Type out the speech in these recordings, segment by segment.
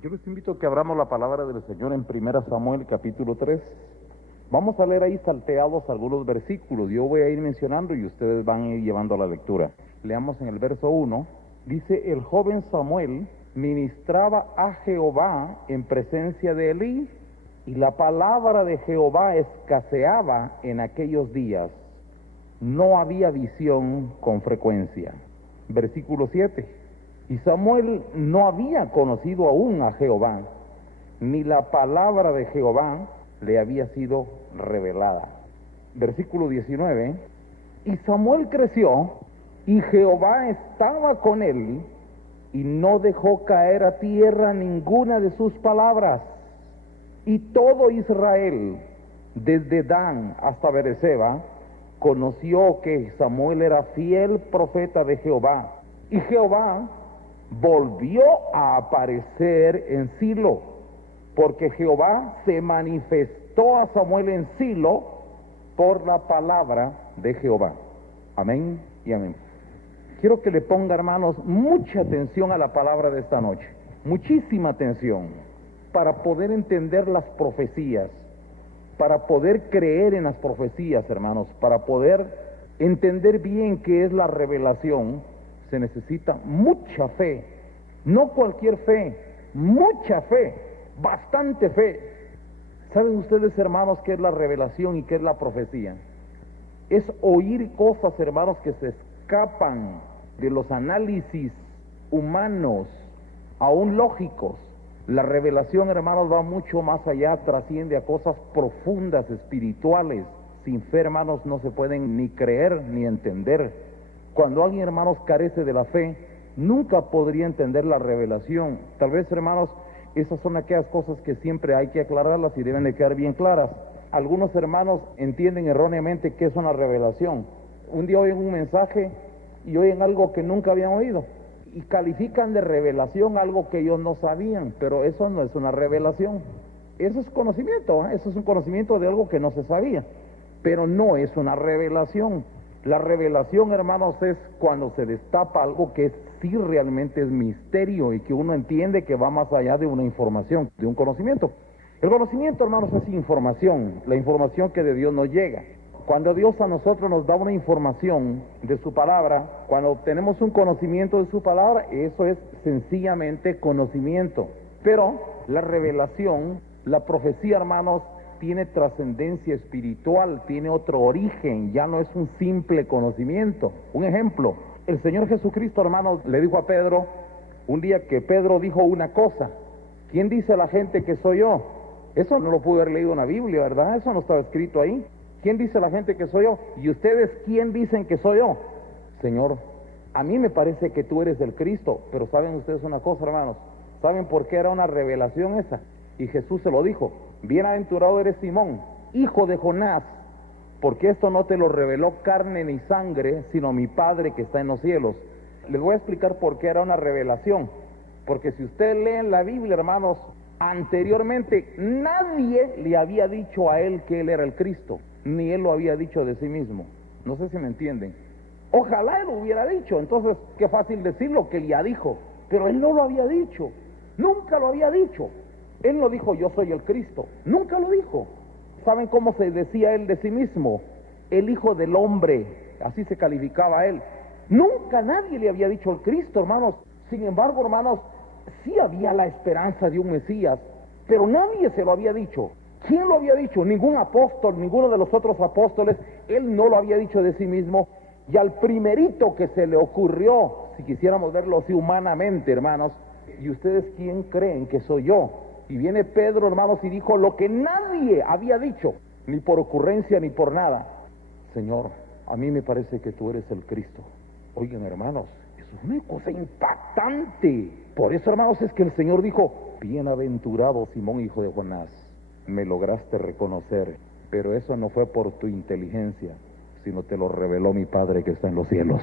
Yo les invito a que abramos la palabra del Señor en 1 Samuel capítulo 3. Vamos a leer ahí salteados algunos versículos. Yo voy a ir mencionando y ustedes van a ir llevando la lectura. Leamos en el verso 1. Dice: el joven Samuel ministraba a Jehová en presencia de Elí, y la palabra de Jehová escaseaba en aquellos días. No había visión con frecuencia. Versículo 7. Y Samuel no había conocido aún a Jehová, ni la palabra de Jehová le había sido revelada. Versículo 19. Y Samuel creció, y Jehová estaba con él, y no dejó caer a tierra ninguna de sus palabras. Y todo Israel, desde Dan hasta Beerseba, conoció que Samuel era fiel profeta de Jehová. Y Jehová volvió a aparecer en Silo, porque Jehová se manifestó a Samuel en Silo por la palabra de Jehová. Amén y amén. Quiero que le ponga, hermanos, mucha atención a la palabra de esta noche, muchísima atención, para poder entender las profecías, para poder creer en las profecías, hermanos, para poder entender bien qué es la revelación. Se necesita mucha fe, no cualquier fe, mucha fe, bastante fe. ¿Saben ustedes, hermanos, qué es la revelación y qué es la profecía? Es oír cosas, hermanos, que se escapan de los análisis humanos, aún lógicos. La revelación, hermanos, va mucho más allá, trasciende a cosas profundas, espirituales. Sin fe, hermanos, no se pueden ni creer ni entender. Cuando alguien, hermanos, carece de la fe, nunca podría entender la revelación. Tal vez, hermanos, esas son aquellas cosas que siempre hay que aclararlas y deben de quedar bien claras. Algunos hermanos entienden erróneamente qué es una revelación. Un día oyen un mensaje y oyen algo que nunca habían oído, y califican de revelación algo que ellos no sabían, pero eso no es una revelación. Eso es conocimiento, eso es un conocimiento de algo que no se sabía, pero no es una revelación. La revelación, hermanos, es cuando se destapa algo que sí realmente es misterio y que uno entiende que va más allá de una información, de un conocimiento. El conocimiento, hermanos, es información, la información que de Dios nos llega. Cuando Dios a nosotros nos da una información de su palabra, cuando obtenemos un conocimiento de su palabra, eso es sencillamente conocimiento. Pero la revelación, la profecía, hermanos, tiene trascendencia espiritual, tiene otro origen, ya no es un simple conocimiento. Un ejemplo, el Señor Jesucristo, hermanos, le dijo a Pedro, un día que Pedro dijo una cosa: ¿quién dice la gente que soy yo? Eso no lo pude haber leído en la Biblia, ¿verdad? Eso no estaba escrito ahí. ¿Quién dice la gente que soy yo? ¿Y ustedes quién dicen que soy yo? Señor, a mí me parece que tú eres el Cristo. Pero ¿saben ustedes una cosa, hermanos? ¿Saben por qué era una revelación esa? Y Jesús se lo dijo: bienaventurado eres Simón, hijo de Jonás, porque esto no te lo reveló carne ni sangre, sino mi Padre que está en los cielos. Les voy a explicar por qué era una revelación. Porque si ustedes leen la Biblia, hermanos, anteriormente nadie le había dicho a él que él era el Cristo, ni él lo había dicho de sí mismo. No sé si me entienden. Ojalá él lo hubiera dicho, entonces qué fácil decirlo que él ya dijo, pero él no lo había dicho, nunca lo había dicho. Él no dijo yo soy el Cristo, nunca lo dijo. ¿Saben cómo se decía él de sí mismo? El Hijo del Hombre, así se calificaba él. Nunca nadie le había dicho el Cristo, hermanos. Sin embargo, hermanos, sí había la esperanza de un Mesías, pero nadie se lo había dicho. ¿Quién lo había dicho? Ningún apóstol, ninguno de los otros apóstoles. Él no lo había dicho de sí mismo. Y al primerito que se le ocurrió, si quisiéramos verlo así humanamente, hermanos, ¿y ustedes quién creen que soy yo? Y viene Pedro, hermanos, y dijo lo que nadie había dicho, ni por ocurrencia ni por nada: Señor, a mí me parece que tú eres el Cristo. Oigan, hermanos, eso es una cosa impactante. Por eso, hermanos, es que el Señor dijo: bienaventurado Simón, hijo de Jonás, me lograste reconocer, pero eso no fue por tu inteligencia, sino te lo reveló mi Padre que está en los cielos.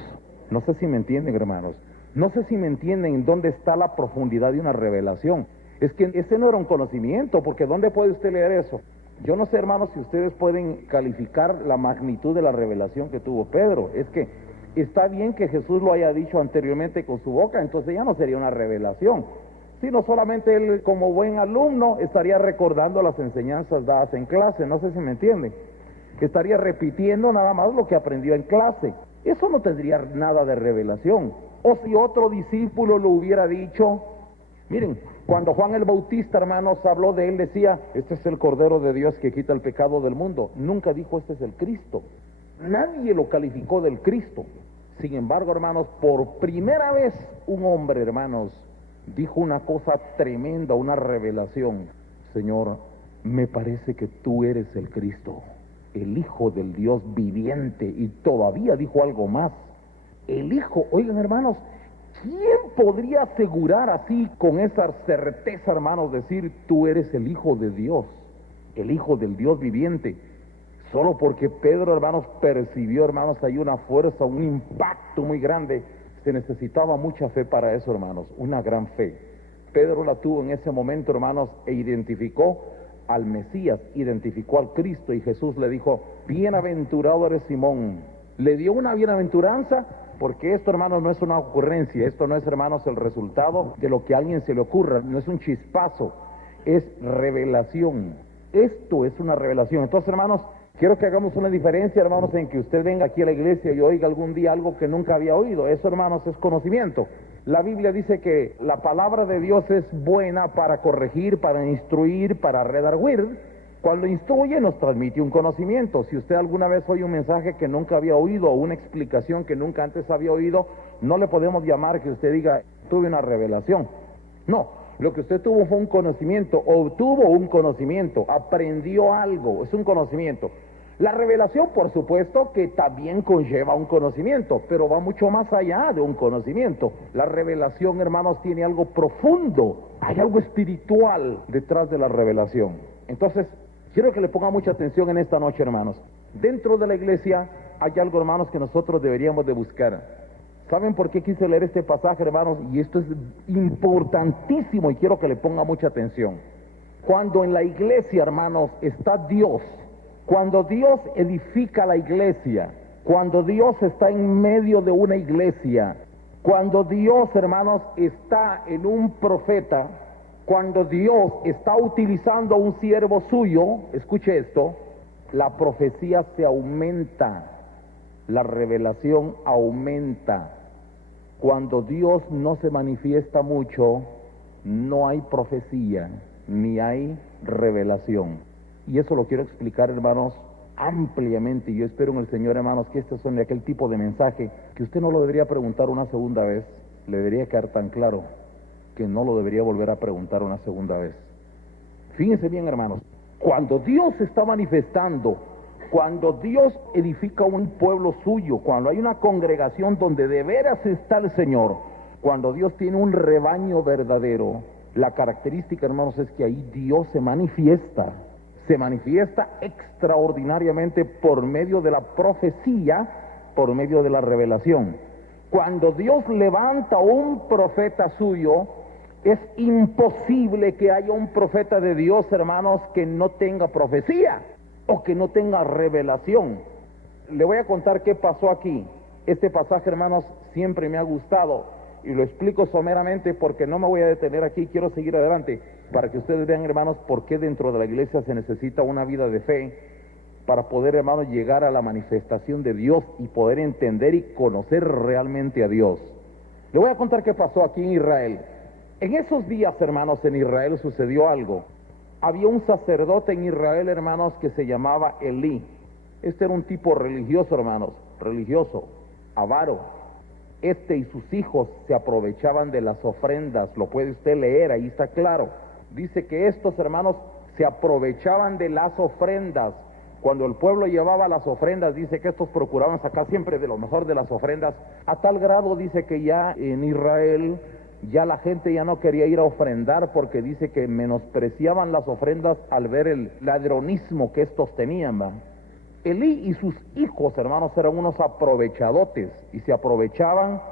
No sé si me entienden, hermanos. No sé si me entienden en dónde está la profundidad de una revelación. Es que ese no era un conocimiento, porque ¿dónde puede usted leer eso? Yo no sé, hermanos, si ustedes pueden calificar la magnitud de la revelación que tuvo Pedro. Es que está bien que Jesús lo haya dicho anteriormente con su boca, entonces ya no sería una revelación. sino solamente él, como buen alumno, estaría recordando las enseñanzas dadas en clase. No sé si me entienden. Estaría repitiendo nada más lo que aprendió en clase. Eso no tendría nada de revelación. O si otro discípulo lo hubiera dicho, miren, cuando Juan el Bautista, hermanos, habló de él, decía, este es el Cordero de Dios que quita el pecado del mundo. Nunca dijo, este es el Cristo. Nadie lo calificó del Cristo. Sin embargo, hermanos, por primera vez un hombre, hermanos, dijo una cosa tremenda, una revelación. Señor, me parece que tú eres el Cristo, el Hijo del Dios viviente. Y todavía dijo algo más. El Hijo, oigan, hermanos, ¿quién podría asegurar así con esa certeza, hermanos, decir tú eres el Hijo de Dios, el Hijo del Dios viviente? Solo porque Pedro, hermanos, percibió, hermanos, hay una fuerza, un impacto muy grande. Se necesitaba mucha fe para eso, hermanos, una gran fe. Pedro la tuvo en ese momento, hermanos, e identificó al Mesías, identificó al Cristo, y Jesús le dijo, bienaventurado eres Simón. Le dio una bienaventuranza, porque esto, hermanos, no es una ocurrencia, esto no es, hermanos, el resultado de lo que a alguien se le ocurra, no es un chispazo, es revelación. Esto es una revelación. Entonces, hermanos, quiero que hagamos una diferencia, hermanos, en que usted venga aquí a la iglesia y oiga algún día algo que nunca había oído. Eso, hermanos, es conocimiento. La Biblia dice que la palabra de Dios es buena para corregir, para instruir, para redarguir. Cuando instruye nos transmite un conocimiento. Si usted alguna vez oye un mensaje que nunca había oído o una explicación que nunca antes había oído, no le podemos llamar que usted diga, tuve una revelación. No, lo que usted tuvo fue un conocimiento, obtuvo un conocimiento, aprendió algo, es un conocimiento. La revelación, por supuesto, que también conlleva un conocimiento, pero va mucho más allá de un conocimiento. La revelación, hermanos, tiene algo profundo, hay algo espiritual detrás de la revelación. Entonces, quiero que le ponga mucha atención en esta noche, hermanos. Dentro de la iglesia hay algo, hermanos, que nosotros deberíamos de buscar. ¿Saben por qué quise leer este pasaje, hermanos? Y esto es importantísimo y quiero que le ponga mucha atención. Cuando en la iglesia, hermanos, está Dios, cuando Dios edifica la iglesia, cuando Dios está en medio de una iglesia, cuando Dios, hermanos, está en un profeta, cuando Dios está utilizando a un siervo suyo, escuche esto, la profecía se aumenta, la revelación aumenta. Cuando Dios no se manifiesta mucho, no hay profecía, ni hay revelación. Y eso lo quiero explicar, hermanos, ampliamente. Y yo espero en el Señor, hermanos, que estos son de aquel tipo de mensaje que usted no lo debería preguntar una segunda vez. Le debería quedar tan claro que no lo debería volver a preguntar una segunda vez. Fíjense bien, hermanos, cuando Dios se está manifestando, cuando Dios edifica un pueblo suyo, cuando hay una congregación donde de veras está el Señor, cuando Dios tiene un rebaño verdadero, la característica, hermanos, es que ahí Dios se manifiesta extraordinariamente por medio de la profecía, por medio de la revelación. Cuando Dios levanta un profeta suyo, es imposible que haya un profeta de Dios, hermanos, que no tenga profecía o que no tenga revelación. Le voy a contar qué pasó aquí. Este pasaje, hermanos, siempre me ha gustado y lo explico someramente porque no me voy a detener aquí, quiero seguir adelante para que ustedes vean, hermanos, por qué dentro de la iglesia se necesita una vida de fe para poder, hermanos, llegar a la manifestación de Dios y poder entender y conocer realmente a Dios. Le voy a contar qué pasó aquí en Israel. En esos días, hermanos, en Israel sucedió algo. Había un sacerdote en Israel, hermanos, que se llamaba Elí. Este era un tipo religioso, hermanos, religioso, avaro. Este y sus hijos se aprovechaban de las ofrendas, lo puede usted leer, ahí está claro. Dice que estos hermanos se aprovechaban de las ofrendas. Cuando el pueblo llevaba las ofrendas, dice que estos procuraban sacar siempre de lo mejor de las ofrendas, a tal grado, dice, que ya en Israel, ya la gente ya no quería ir a ofrendar porque dice que menospreciaban las ofrendas al ver el ladronismo que estos tenían, ¿va? Elí y sus hijos, hermanos, eran unos aprovechadotes y se aprovechaban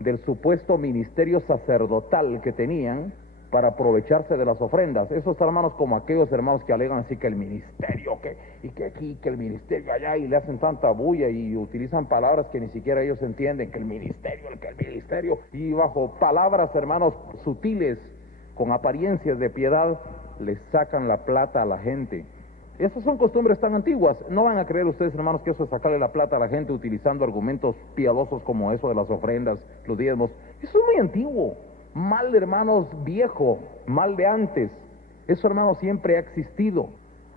del supuesto ministerio sacerdotal que tenían para aprovecharse de las ofrendas. Esos hermanos, como aquellos hermanos que alegan así que el ministerio, y que aquí, que el ministerio allá, y le hacen tanta bulla y utilizan palabras que ni siquiera ellos entienden, que el ministerio, y bajo palabras, hermanos, sutiles, con apariencias de piedad, le sacan la plata a la gente. Esas son costumbres tan antiguas. No van a creer ustedes, hermanos, que eso es sacarle la plata a la gente utilizando argumentos piadosos como eso de las ofrendas, los diezmos. Eso es muy antiguo. Mal, hermanos, viejo, mal de antes. Eso, hermanos, siempre ha existido.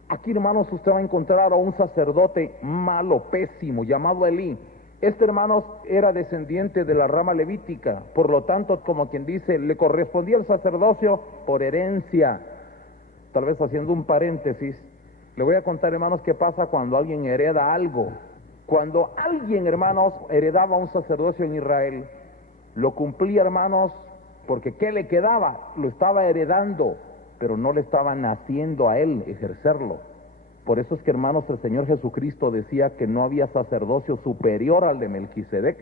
Aquí, hermanos, usted va a encontrar a un sacerdote malo, pésimo, llamado Elí. Este, hermanos, era descendiente de la rama levítica. Por lo tanto, como quien dice, le correspondía el sacerdocio por herencia. Tal vez haciendo un paréntesis, le voy a contar, hermanos, qué pasa cuando alguien hereda algo. Cuando alguien, hermanos, heredaba un sacerdocio en Israel, lo cumplía, hermanos, porque ¿qué le quedaba? Lo estaba heredando, pero no le estaba naciendo a él ejercerlo. Por eso es que, hermanos, el Señor Jesucristo decía que no había sacerdocio superior al de Melquisedec,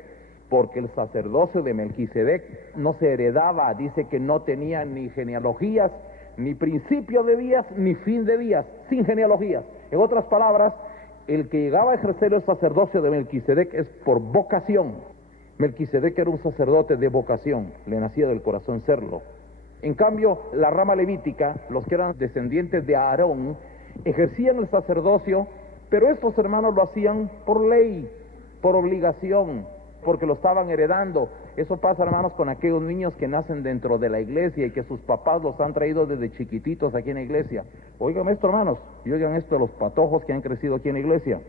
porque el sacerdocio de Melquisedec no se heredaba. Dice que no tenía ni genealogías, ni principio de días, ni fin de días, sin genealogías. En otras palabras, el que llegaba a ejercer el sacerdocio de Melquisedec es por vocación. Melquisedec era un sacerdote de vocación, le nacía del corazón serlo. En cambio, la rama levítica, los que eran descendientes de Aarón, ejercían el sacerdocio, pero estos, hermanos, lo hacían por ley, por obligación, porque lo estaban heredando. Eso pasa, hermanos, con aquellos niños que nacen dentro de la iglesia y que sus papás los han traído desde chiquititos aquí en la iglesia. Oigan esto, hermanos, y oigan esto, los patojos que han crecido aquí en la iglesia.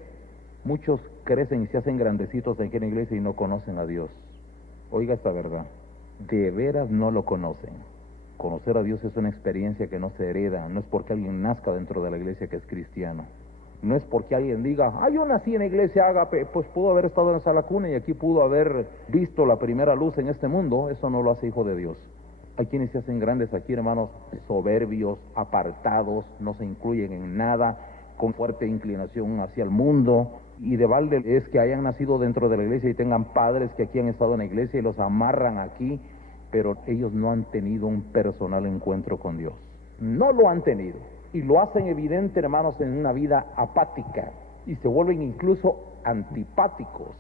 Muchos crecen y se hacen grandecitos aquí en la iglesia y no conocen a Dios. Oiga esta verdad, de veras no lo conocen. Conocer a Dios es una experiencia que no se hereda. No es porque alguien nazca dentro de la iglesia que es cristiano. No es porque alguien diga, yo nací en la iglesia Ágape, pues pudo haber estado en esa cuna y aquí pudo haber visto la primera luz en este mundo. Eso no lo hace hijo de Dios. Hay quienes se hacen grandes aquí, hermanos, soberbios, apartados, no se incluyen en nada, con fuerte inclinación hacia el mundo. Y de balde es que hayan nacido dentro de la iglesia y tengan padres que aquí han estado en la iglesia y los amarran aquí, pero ellos no han tenido un personal encuentro con Dios. No lo han tenido. Y lo hacen evidente, hermanos, en una vida apática. Y se vuelven incluso antipáticos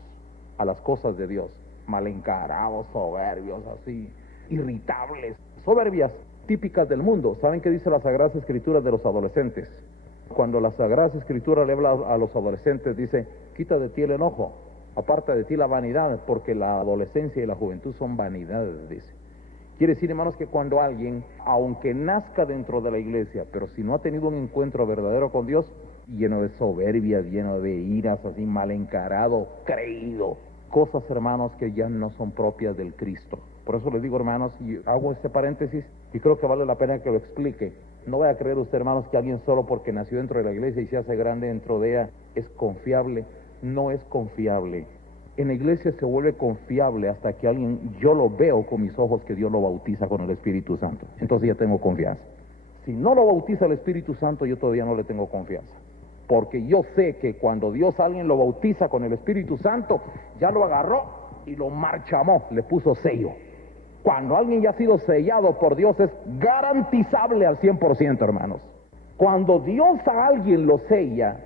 a las cosas de Dios. Mal encarados, soberbios, así, irritables. Soberbias típicas del mundo. ¿Saben qué dice la Sagrada Escritura de los adolescentes? Cuando la Sagrada Escritura le habla a los adolescentes, dice, quita de ti el enojo, aparta de ti la vanidad, porque la adolescencia y la juventud son vanidades, dice. Quiere decir, hermanos, que cuando alguien, aunque nazca dentro de la iglesia, pero si no ha tenido un encuentro verdadero con Dios, lleno de soberbia, lleno de iras, así mal encarado, creído, cosas, hermanos, que ya no son propias del Cristo. Por eso les digo, hermanos, y hago este paréntesis, y creo que vale la pena que lo explique. No vaya a creer usted, hermanos, que alguien solo porque nació dentro de la iglesia y se hace grande dentro de ella es confiable. No es confiable. En la iglesia se vuelve confiable hasta que alguien, yo lo veo con mis ojos que Dios lo bautiza con el Espíritu Santo. Entonces ya tengo confianza. Si no lo bautiza el Espíritu Santo, yo todavía no le tengo confianza. Porque yo sé que cuando Dios a alguien lo bautiza con el Espíritu Santo, ya lo agarró y lo marchamó, le puso sello. Cuando alguien ya ha sido sellado por Dios es garantizable al 100%, hermanos. Cuando Dios a alguien lo sella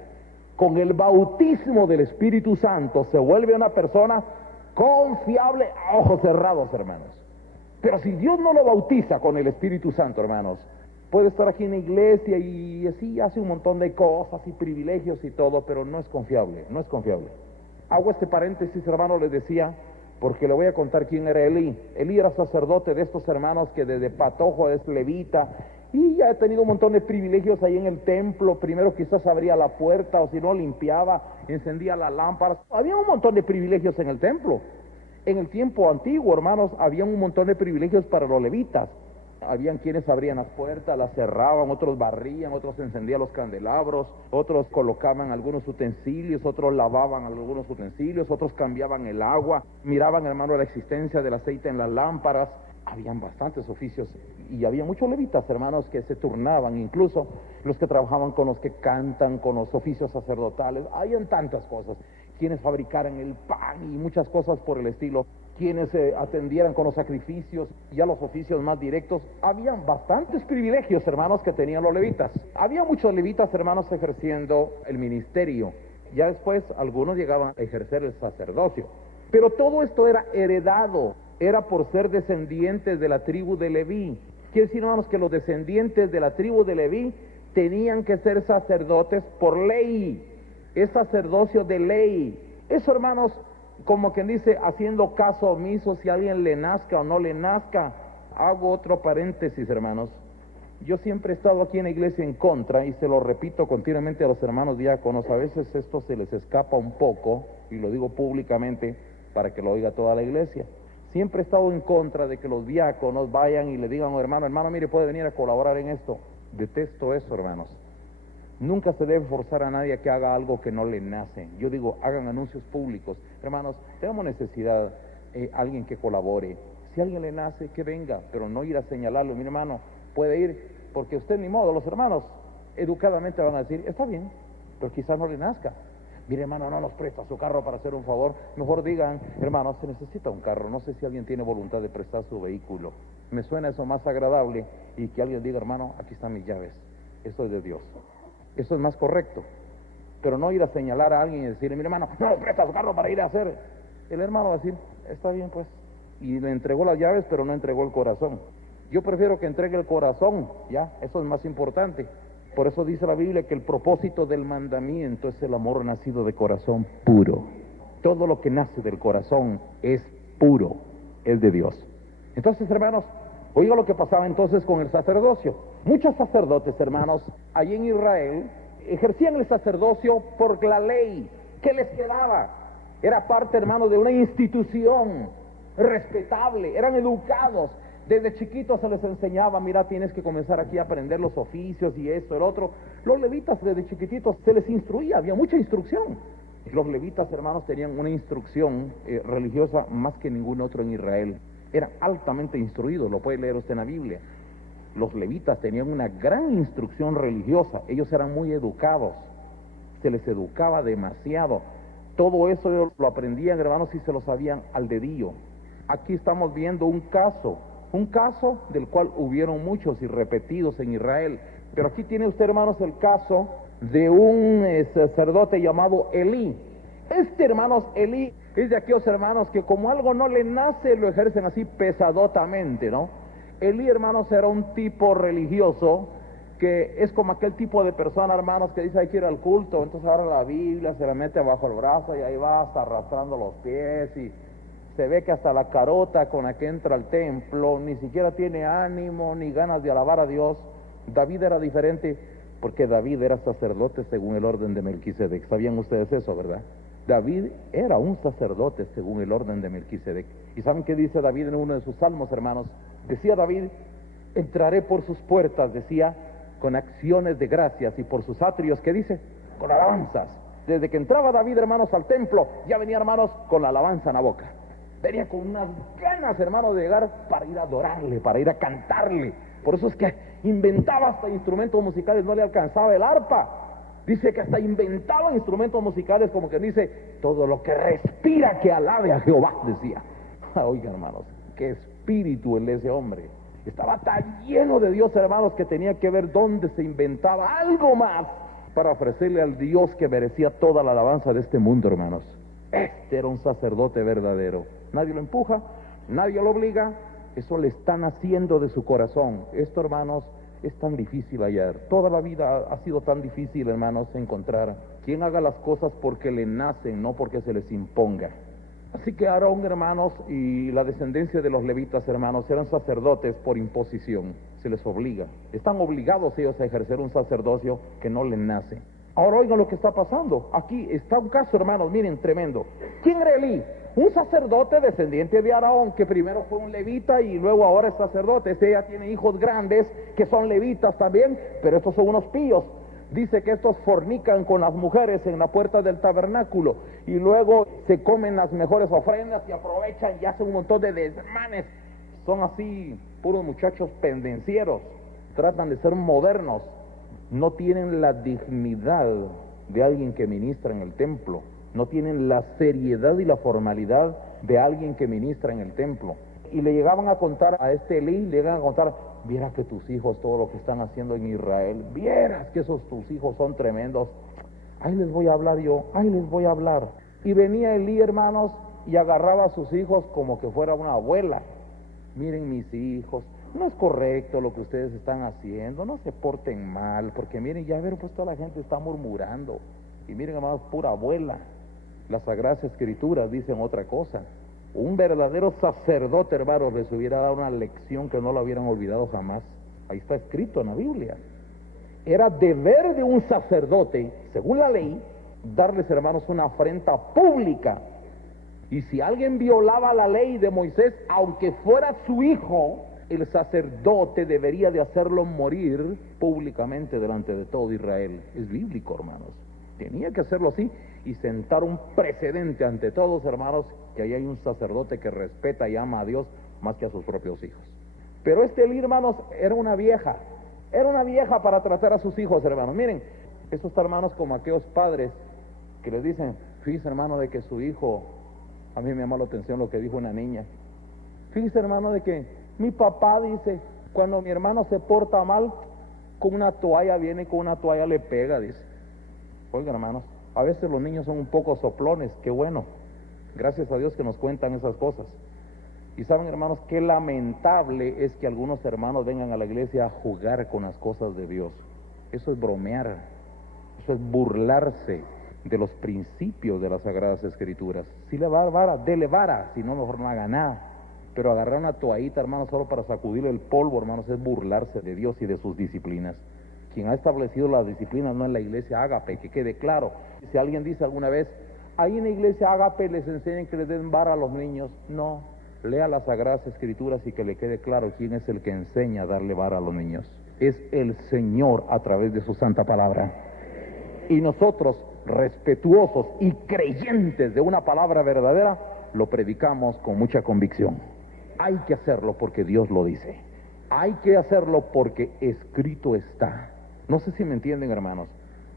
con el bautismo del Espíritu Santo, se vuelve una persona confiable a ojos cerrados, hermanos. Pero si Dios no lo bautiza con el Espíritu Santo, hermanos, puede estar aquí en la iglesia y así hace un montón de cosas y privilegios y todo, pero no es confiable, no es confiable. Hago este paréntesis, hermano, les decía, porque le voy a contar quién era Elí. Elí era sacerdote de estos hermanos que desde patojo es levita, y ya ha tenido un montón de privilegios ahí en el templo. Primero quizás abría la puerta, o si no limpiaba, encendía las lámparas. Había un montón de privilegios en el templo. En el tiempo antiguo, hermanos, había un montón de privilegios para los levitas. Habían quienes abrían las puertas, las cerraban, otros barrían, otros encendían los candelabros, otros colocaban algunos utensilios, otros lavaban algunos utensilios, otros cambiaban el agua, miraban, hermano, la existencia del aceite en las lámparas. Habían bastantes oficios y había muchos levitas, hermanos, que se turnaban, incluso los que trabajaban con los que cantan, con los oficios sacerdotales. Habían tantas cosas, quienes fabricaran el pan y muchas cosas por el estilo, quienes atendieran con los sacrificios, ya los oficios más directos. Habían bastantes privilegios, hermanos, que tenían los levitas. Había muchos levitas, hermanos, ejerciendo el ministerio. Ya después algunos llegaban a ejercer el sacerdocio. Pero todo esto era heredado, era por ser descendientes de la tribu de Leví. Quiere decir, hermanos, que los descendientes de la tribu de Leví tenían que ser sacerdotes por ley. Es sacerdocio de ley. Eso, hermanos, como quien dice, haciendo caso omiso si a alguien le nazca o no le nazca. Hago otro paréntesis, hermanos. Yo siempre he estado aquí en la iglesia en contra, y se lo repito continuamente a los hermanos diáconos. A veces esto se les escapa un poco, y lo digo públicamente para que lo oiga toda la iglesia. Siempre he estado en contra de que los diáconos vayan y le digan, hermano, mire, puede venir a colaborar en esto. Detesto eso, hermanos. Nunca se debe forzar a nadie a que haga algo que no le nace. Yo digo, hagan anuncios públicos. Hermanos, tenemos necesidad alguien que colabore. Si a alguien le nace, que venga, pero no ir a señalarlo. Mi hermano, puede ir, porque usted ni modo. Los hermanos educadamente van a decir, está bien, pero quizás no le nazca. Mire, hermano, no nos presta su carro para hacer un favor. Mejor digan, hermano, se necesita un carro. No sé si alguien tiene voluntad de prestar su vehículo. Me suena eso más agradable, y que alguien diga, hermano, aquí están mis llaves. Eso es de Dios. Eso es más correcto. Pero no ir a señalar a alguien y decirle, mire, hermano, no presta su carro para ir a hacer. El hermano va a decir, está bien, pues. Y le entregó las llaves, pero no entregó el corazón. Yo prefiero que entregue el corazón, ya, eso es más importante. Por eso dice la Biblia que el propósito del mandamiento es el amor nacido de corazón puro. Todo lo que nace del corazón es puro, es de Dios. Entonces, hermanos, oiga lo que pasaba entonces con el sacerdocio. Muchos sacerdotes, hermanos, allí en Israel, ejercían el sacerdocio por la ley. ¿Qué les quedaba? Era parte, hermano, de una institución respetable, eran educados. Desde chiquitos se les enseñaba, mira, tienes que comenzar aquí a aprender los oficios y esto, el otro. Los levitas desde chiquititos se les instruía, había mucha instrucción. Los levitas, hermanos, tenían una instrucción religiosa más que ningún otro en Israel. Eran altamente instruidos, lo puede leer usted en la Biblia. Los levitas tenían una gran instrucción religiosa, ellos eran muy educados, se les educaba demasiado. Todo eso ellos lo aprendían, hermanos, y se lo sabían al dedillo. Aquí estamos viendo un caso del cual hubieron muchos y repetidos en Israel. Pero aquí tiene usted, hermanos, el caso de un sacerdote llamado Elí. Hermanos, Elí es de aquellos hermanos que como algo no le nace, lo ejercen así pesadotamente, ¿no? Elí, hermanos, era un tipo religioso que es como aquel tipo de persona, hermanos, que dice hay que ir al culto, entonces agarra la Biblia, se la mete bajo el brazo y ahí va hasta arrastrando los pies, y se ve que hasta la carota con la que entra al templo ni siquiera tiene ánimo ni ganas de alabar a Dios. David era diferente, porque David era sacerdote según el orden de Melquisedec. ¿Sabían ustedes eso, verdad? David era un sacerdote según el orden de Melquisedec. ¿Y saben qué dice David en uno de sus salmos, hermanos? Decía David, entraré por sus puertas, decía, con acciones de gracias, y por sus atrios, ¿qué dice? Con alabanzas. Desde que entraba David, hermanos, al templo, ya venía, hermanos, con la alabanza en la boca. Venía con unas ganas, hermanos, de llegar para ir a adorarle, para ir a cantarle. Por eso es que inventaba hasta instrumentos musicales, no le alcanzaba el arpa. Dice que hasta inventaba instrumentos musicales, como que dice, todo lo que respira que alabe a Jehová, decía. Oiga, hermanos, qué espíritu el de ese hombre. Estaba tan lleno de Dios, hermanos, que tenía que ver dónde se inventaba algo más para ofrecerle al Dios que merecía toda la alabanza de este mundo, hermanos. Este era un sacerdote verdadero. Nadie lo empuja, nadie lo obliga, eso le están haciendo de su corazón. Esto, hermanos, es tan difícil hallar. Toda la vida ha sido tan difícil, hermanos, encontrar quien haga las cosas porque le nacen, no porque se les imponga. Así que Aarón, hermanos, y la descendencia de los levitas, hermanos, eran sacerdotes por imposición. Se les obliga. Están obligados ellos a ejercer un sacerdocio que no les nace. Ahora oigan lo que está pasando. Aquí está un caso, hermanos, miren, tremendo. ¿Quién era Elí? Un sacerdote descendiente de Aarón, que primero fue un levita y luego ahora es sacerdote. Ella tiene hijos grandes que son levitas también, pero estos son unos píos. Dice que estos fornican con las mujeres en la puerta del tabernáculo y luego se comen las mejores ofrendas y aprovechan y hacen un montón de desmanes. Son así puros muchachos pendencieros, tratan de ser modernos, no tienen la dignidad de alguien que ministra en el templo, no tienen la seriedad y la formalidad de alguien que ministra en el templo. Y le llegaban a contar a este Elí, le llegaban a contar, vieras que tus hijos, todo lo que están haciendo en Israel, vieras que esos tus hijos son tremendos, ahí les voy a hablar yo, ahí les voy a hablar. Y venía Elí, hermanos, y agarraba a sus hijos como que fuera una abuela. Miren mis hijos, no es correcto lo que ustedes están haciendo, no se porten mal, porque miren, ya ver, pues toda la gente está murmurando, y miren, hermanos, pura abuela, las Sagradas Escrituras dicen otra cosa. Un verdadero sacerdote, hermanos, les hubiera dado una lección que no lo hubieran olvidado jamás. Ahí está escrito en la Biblia. Era deber de un sacerdote, según la ley, darles, hermanos, una afrenta pública. Y si alguien violaba la ley de Moisés, aunque fuera su hijo, el sacerdote debería de hacerlo morir públicamente delante de todo Israel. Es bíblico, hermanos. Tenía que hacerlo así y sentar un precedente ante todos, hermanos, que ahí hay un sacerdote que respeta y ama a Dios más que a sus propios hijos. Pero Elí, hermanos, era una vieja para tratar a sus hijos, hermanos. Miren, estos hermanos como aquellos padres que les dicen, fíjese, hermano, de que su hijo, a mí me llama la atención lo que dijo una niña, fíjese, hermano, de que mi papá dice, cuando mi hermano se porta mal, con una toalla viene y con una toalla le pega, dice. Oigan, hermanos, a veces los niños son un poco soplones, qué bueno, gracias a Dios que nos cuentan esas cosas. Y saben, hermanos, qué lamentable es que algunos hermanos vengan a la iglesia a jugar con las cosas de Dios. Eso es bromear, eso es burlarse de los principios de las Sagradas Escrituras. Si le va a dar vara, dele vara, si no, mejor no haga nada. Pero agarrar una toallita, hermanos, solo para sacudirle el polvo, hermanos, es burlarse de Dios y de sus disciplinas. Quien ha establecido las disciplinas no es la iglesia Ágape, que quede claro. Si alguien dice alguna vez, ahí en la iglesia Ágape les enseñan que les den vara a los niños, no. Lea las Sagradas Escrituras y que le quede claro quién es el que enseña a darle vara a los niños. Es el Señor a través de su santa palabra. Y nosotros, respetuosos y creyentes de una palabra verdadera, lo predicamos con mucha convicción. Hay que hacerlo porque Dios lo dice. Hay que hacerlo porque escrito está. No sé si me entienden, hermanos.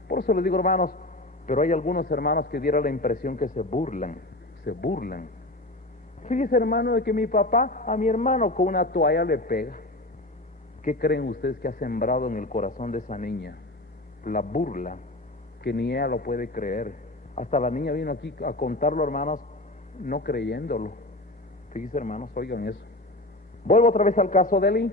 Por eso les digo, hermanos, pero hay algunos hermanos que dieron la impresión que se burlan. Fíjese, hermano, de que mi papá a mi hermano con una toalla le pega. ¿Qué creen ustedes que ha sembrado en el corazón de esa niña? La burla, que ni ella lo puede creer. Hasta la niña vino aquí a contarlo, hermanos, no creyéndolo. Fíjense, hermanos, oigan eso. Vuelvo otra vez al caso de Elí.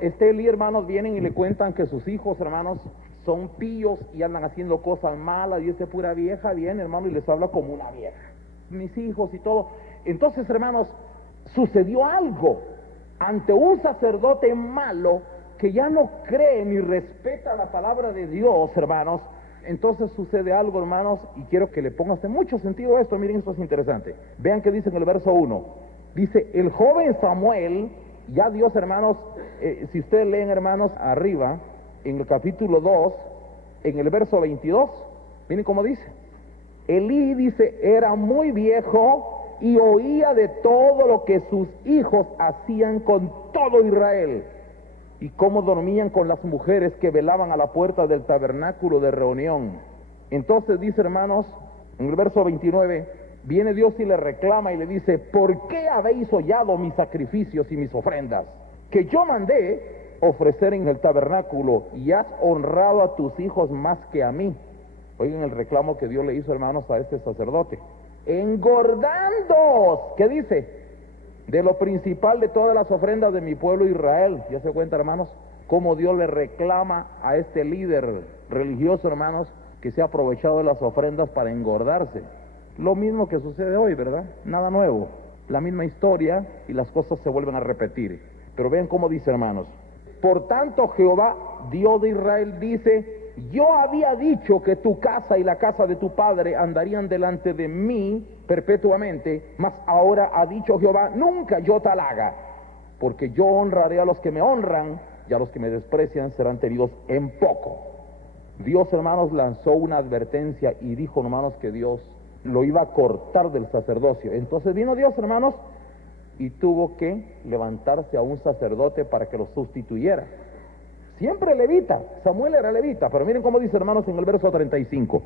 Elí, hermanos, vienen y le cuentan que sus hijos, hermanos, son pillos y andan haciendo cosas malas, y pura vieja viene, hermano, y les habla como una vieja. Mis hijos y todo. Entonces, hermanos, sucedió algo ante un sacerdote malo que ya no cree ni respeta la palabra de Dios, hermanos. Entonces sucede algo, hermanos, y quiero que le pongas en mucho sentido esto. Miren, esto es interesante. Vean que dice en el verso 1. Dice, el joven Samuel, ya Dios, hermanos, si ustedes leen, hermanos, arriba, en el capítulo 2, en el verso 22, miren cómo dice. Elí, dice, era muy viejo y oía de todo lo que sus hijos hacían con todo Israel, y cómo dormían con las mujeres que velaban a la puerta del tabernáculo de reunión. Entonces dice, hermanos, en el verso 29, viene Dios y le reclama y le dice, ¿por qué habéis hollado mis sacrificios y mis ofrendas, que yo mandé ofrecer en el tabernáculo, y has honrado a tus hijos más que a mí? Oigan el reclamo que Dios le hizo, hermanos, a este sacerdote. Engordándoos, ¿qué dice? De lo principal de todas las ofrendas de mi pueblo Israel. ¿Ya se cuenta, hermanos? Cómo Dios le reclama a este líder religioso, hermanos, que se ha aprovechado de las ofrendas para engordarse. Lo mismo que sucede hoy, ¿verdad? Nada nuevo. La misma historia y las cosas se vuelven a repetir. Pero vean cómo dice, hermanos. Por tanto, Jehová, Dios de Israel, dice, yo había dicho que tu casa y la casa de tu padre andarían delante de mí perpetuamente, mas ahora ha dicho Jehová, nunca yo tal haga, porque yo honraré a los que me honran, y a los que me desprecian serán tenidos en poco. Dios, hermanos, lanzó una advertencia y dijo, hermanos, que Dios lo iba a cortar del sacerdocio. Entonces vino Dios, hermanos, y tuvo que levantarse a un sacerdote para que lo sustituyera. Siempre levita, Samuel era levita, pero miren cómo dice, hermanos, en el verso 35.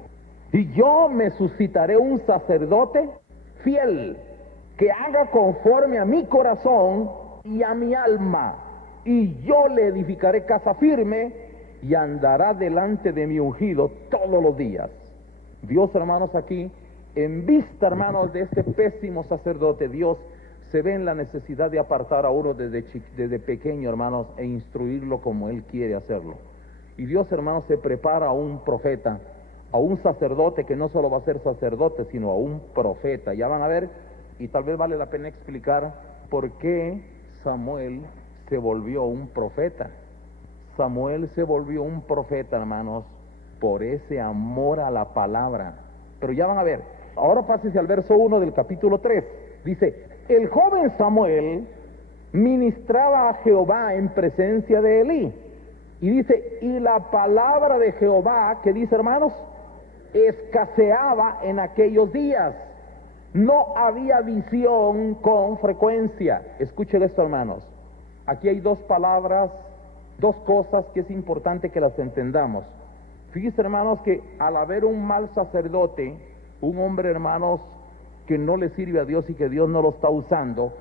Y yo me suscitaré un sacerdote fiel, que haga conforme a mi corazón y a mi alma, y yo le edificaré casa firme, y andará delante de mi ungido todos los días. Dios, hermanos, aquí, en vista, hermanos, de este pésimo sacerdote, Dios se ve en la necesidad de apartar a uno desde pequeño, hermanos, e instruirlo como Él quiere hacerlo. Y Dios, hermanos, se prepara a un profeta, a un sacerdote que no solo va a ser sacerdote, sino a un profeta. Ya van a ver, y tal vez vale la pena explicar por qué Samuel se volvió un profeta. Samuel se volvió un profeta, hermanos, por ese amor a la palabra. Pero ya van a ver, ahora pásese al verso 1 del capítulo 3. Dice, el joven Samuel ministraba a Jehová en presencia de Elí. Y dice, y la palabra de Jehová, ¿qué dice, hermanos? Escaseaba en aquellos días. No había visión con frecuencia. Escuchen esto, hermanos. Aquí hay dos palabras, dos cosas que es importante que las entendamos. Fíjense, hermanos, que al haber un mal sacerdote, un hombre, hermanos, que no le sirve a Dios y que Dios no lo está usando,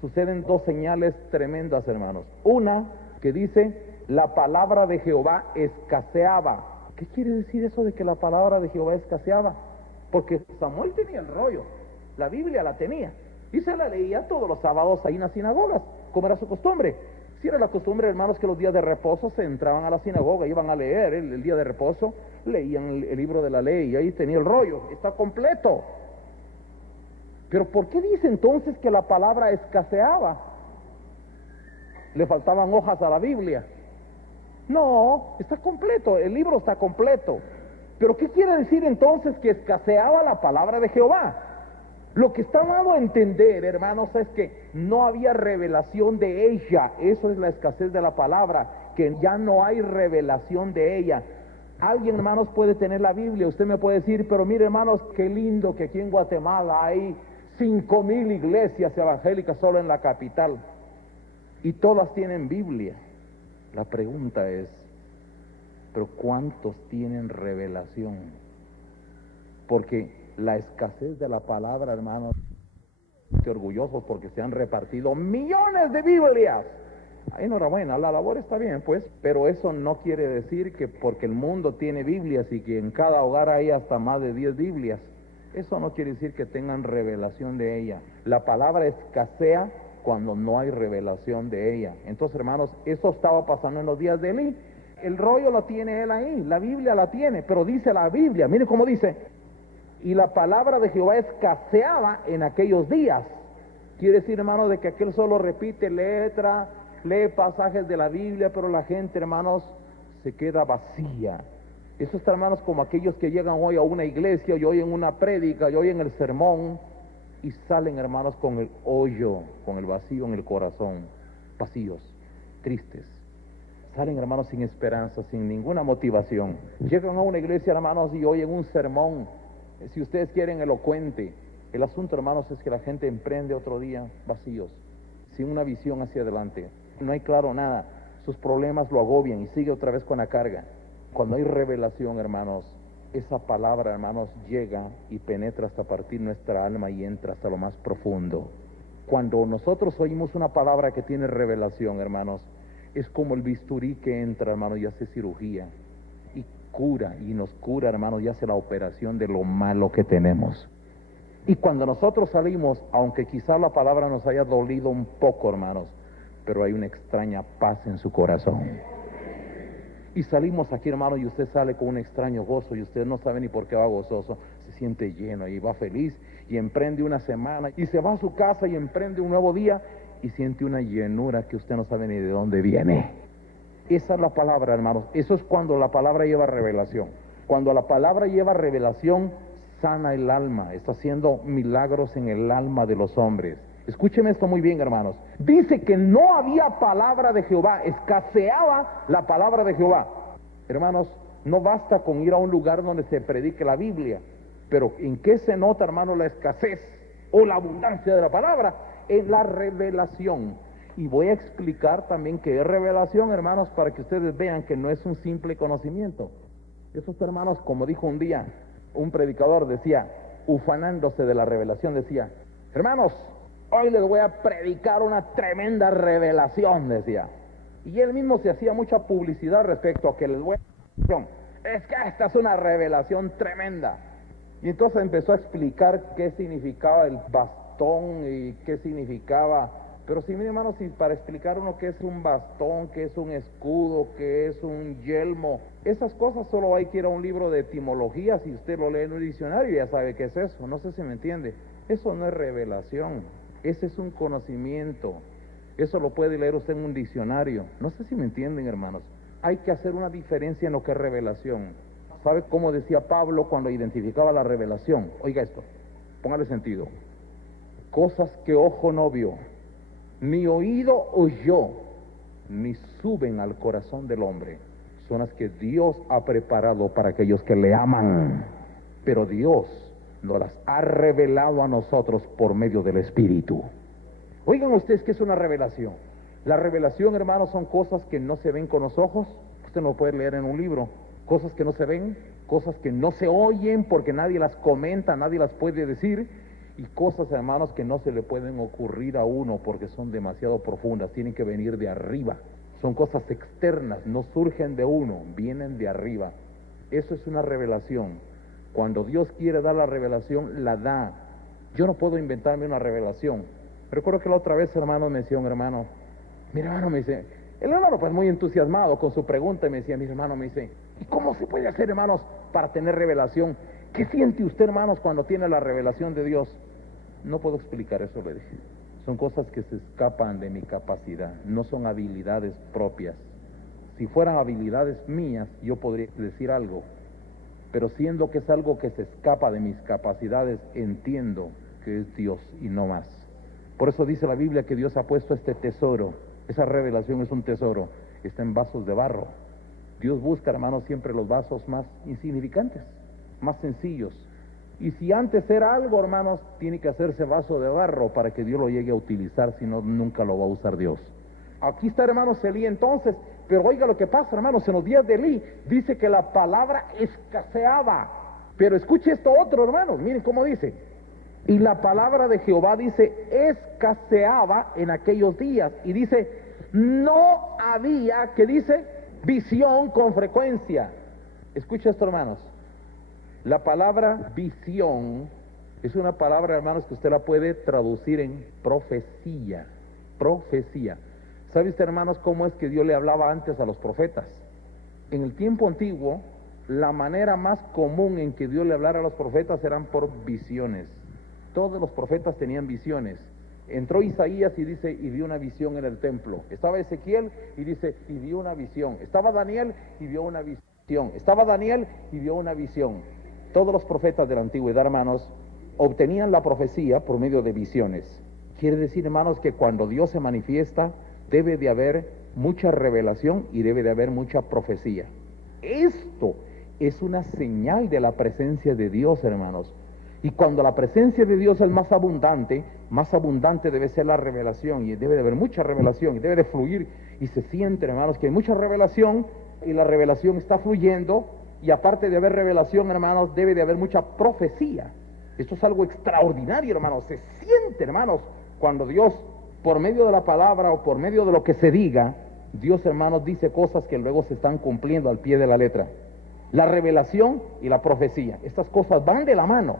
suceden dos señales tremendas, hermanos. Una, que dice, la palabra de Jehová escaseaba. ¿Qué quiere decir eso de que la palabra de Jehová escaseaba? Porque Samuel tenía el rollo, la Biblia la tenía, y se la leía todos los sábados ahí en las sinagogas, como era su costumbre. Si era la costumbre, hermanos, que los días de reposo se entraban a la sinagoga, iban a leer el día de reposo, leían el libro de la ley, y ahí tenía el rollo, está completo. Pero ¿por qué dice entonces que la palabra escaseaba? ¿Le faltaban hojas a la Biblia? No, está completo, el libro está completo. Pero ¿qué quiere decir entonces que escaseaba la palabra de Jehová? Lo que está dando a entender, hermanos, es que no había revelación de ella. Eso es la escasez de la palabra, que ya no hay revelación de ella. Alguien, hermanos, puede tener la Biblia, usted me puede decir, pero mire, hermanos, qué lindo que aquí en Guatemala hay 5,000 iglesias evangélicas solo en la capital, y todas tienen Biblia. La pregunta es, ¿pero cuántos tienen revelación? Porque la escasez de la palabra, hermanos, estoy orgullosos porque se han repartido millones de Biblias. Enhorabuena, la labor está bien, pues, pero eso no quiere decir que porque el mundo tiene Biblias y que en cada hogar hay hasta más de 10 Biblias, eso no quiere decir que tengan revelación de ella. La palabra escasea cuando no hay revelación de ella. Entonces, hermanos, eso estaba pasando en los días de Elí. El rollo lo tiene él ahí, la Biblia la tiene, pero dice la Biblia, mire cómo dice, y la palabra de Jehová escaseaba en aquellos días. Quiere decir, hermanos, de que aquel solo repite letra, lee pasajes de la Biblia, pero la gente, hermanos, se queda vacía. Eso está, hermanos, como aquellos que llegan hoy a una iglesia, y oyen una prédica, y oyen el sermón, y salen, hermanos, con el hoyo, con el vacío en el corazón, vacíos, tristes. Salen, hermanos, sin esperanza, sin ninguna motivación. Llegan a una iglesia, hermanos, y oyen un sermón, si ustedes quieren, elocuente. El asunto, hermanos, es que la gente emprende otro día vacíos, sin una visión hacia adelante. No hay claro nada, sus problemas lo agobian y sigue otra vez con la carga. Cuando hay revelación, hermanos, esa palabra, hermanos, llega y penetra hasta partir nuestra alma y entra hasta lo más profundo. Cuando nosotros oímos una palabra que tiene revelación, hermanos, es como el bisturí que entra, hermanos, y hace cirugía y cura, y nos cura, hermanos, y hace la operación de lo malo que tenemos. Y cuando nosotros salimos, aunque quizá la palabra nos haya dolido un poco, hermanos, pero hay una extraña paz en su corazón. Y salimos aquí, hermano, y usted sale con un extraño gozo, y usted no sabe ni por qué va gozoso, se siente lleno y va feliz, y emprende una semana, y se va a su casa y emprende un nuevo día, y siente una llenura que usted no sabe ni de dónde viene. Esa es la palabra, hermanos. Eso es cuando la palabra lleva revelación. Cuando la palabra lleva revelación, sana el alma, está haciendo milagros en el alma de los hombres. Escúcheme esto muy bien, hermanos. Dice que no había palabra de Jehová, escaseaba la palabra de Jehová. Hermanos, no basta con ir a un lugar donde se predique la Biblia, pero ¿en qué se nota, hermanos, la escasez o la abundancia de la palabra? En la revelación. Y voy a explicar también qué es revelación, hermanos, para que ustedes vean que no es un simple conocimiento. Esos hermanos, como dijo un día un predicador, decía, ufanándose de la revelación, decía, hermanos, hoy les voy a predicar una tremenda revelación, decía. Y él mismo se hacía mucha publicidad respecto a que les voy a... Es que esta es una revelación tremenda. Y entonces empezó a explicar qué significaba el bastón bastón y qué significaba. Pero sí, mi hermano, si para explicar uno qué es un bastón, qué es un escudo, qué es un yelmo, esas cosas solo hay que ir a un libro de etimología. Si usted lo lee en un diccionario ya sabe qué es eso. No sé si me entiende. Eso no es revelación, ese es un conocimiento. Eso lo puede leer usted en un diccionario. No sé si me entienden, hermanos. Hay que hacer una diferencia en lo que es revelación. ¿Sabe cómo decía Pablo cuando identificaba la revelación? Oiga esto, póngale sentido. Cosas que ojo no vio, ni oído oyó, ni suben al corazón del hombre, son las que Dios ha preparado para aquellos que le aman. Pero Dios nos las ha revelado a nosotros por medio del Espíritu. Oigan ustedes qué es una revelación. La revelación, hermanos, son cosas que no se ven con los ojos. Usted no lo puede leer en un libro. Cosas que no se ven, cosas que no se oyen porque nadie las comenta, nadie las puede decir. Y cosas, hermanos, que no se le pueden ocurrir a uno porque son demasiado profundas, tienen que venir de arriba. Son cosas externas, no surgen de uno, vienen de arriba. Eso es una revelación. Cuando Dios quiere dar la revelación, la da. Yo no puedo inventarme una revelación. Recuerdo que la otra vez, hermano, me decía un hermano, mi hermano me dice, el hermano pues muy entusiasmado con su pregunta, y me decía, mi hermano me dice, ¿y cómo se puede hacer, hermanos, para tener revelación? ¿Qué siente usted, hermanos, cuando tiene la revelación de Dios? No puedo explicar eso, le dije. Son cosas que se escapan de mi capacidad, no son habilidades propias. Si fueran habilidades mías, yo podría decir algo, pero siendo que es algo que se escapa de mis capacidades, entiendo que es Dios y no más. Por eso dice la Biblia que Dios ha puesto este tesoro. Esa revelación es un tesoro, está en vasos de barro. Dios busca, hermanos, siempre los vasos más insignificantes, más sencillos. Y si antes era algo, hermanos, tiene que hacerse vaso de barro para que Dios lo llegue a utilizar, si no, nunca lo va a usar Dios. Aquí está, hermanos, Elí entonces, pero oiga lo que pasa, hermanos, en los días de Elí, dice que la palabra escaseaba. Pero escuche esto otro, hermanos, miren cómo dice. Y la palabra de Jehová, dice, escaseaba en aquellos días. Y dice, no había, ¿qué dice? Visión con frecuencia. Escucha esto, hermanos. La palabra visión es una palabra, hermanos, que usted la puede traducir en profecía. Profecía. ¿Sabe usted, hermanos, cómo es que Dios le hablaba antes a los profetas? En el tiempo antiguo, la manera más común en que Dios le hablara a los profetas eran por visiones. Todos los profetas tenían visiones. Entró Isaías y dice, y vio una visión en el templo. Estaba Ezequiel y dice, y vio una visión. Estaba Daniel y vio una visión. Estaba Daniel y vio una visión. Todos los profetas de la antigüedad, hermanos, obtenían la profecía por medio de visiones. Quiere decir, hermanos, que cuando Dios se manifiesta, debe de haber mucha revelación y debe de haber mucha profecía. Esto es una señal de la presencia de Dios, hermanos. Y cuando la presencia de Dios es más abundante debe ser la revelación, y debe de haber mucha revelación, y debe de fluir, y se siente, hermanos, que hay mucha revelación, y la revelación está fluyendo, y aparte de haber revelación, hermanos, debe de haber mucha profecía. Esto es algo extraordinario, hermanos. Se siente, hermanos, cuando Dios, por medio de la palabra o por medio de lo que se diga, Dios, hermanos, dice cosas que luego se están cumpliendo al pie de la letra. La revelación y la profecía, estas cosas van de la mano.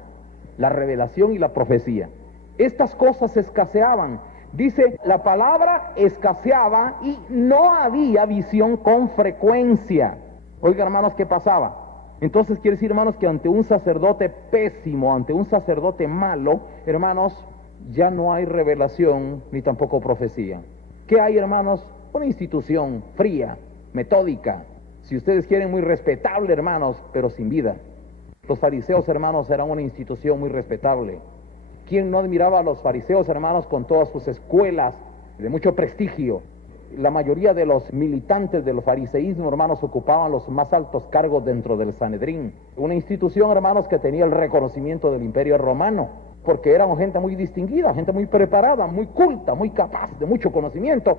La revelación y la profecía. Estas cosas escaseaban. Dice, la palabra escaseaba y no había visión con frecuencia. Oiga, hermanos, ¿qué pasaba? Entonces quiere decir, hermanos, que ante un sacerdote pésimo, ante un sacerdote malo, hermanos, ya no hay revelación ni tampoco profecía. ¿Qué hay, hermanos? Una institución fría, metódica, si ustedes quieren, muy respetable, hermanos, pero sin vida. Los fariseos, hermanos, eran una institución muy respetable. ¿Quién no admiraba a los fariseos, hermanos, con todas sus escuelas de mucho prestigio? La mayoría de los militantes del fariseísmo, hermanos, ocupaban los más altos cargos dentro del Sanedrín. Una institución, hermanos, que tenía el reconocimiento del Imperio Romano, porque eran gente muy distinguida, gente muy preparada, muy culta, muy capaz, de mucho conocimiento.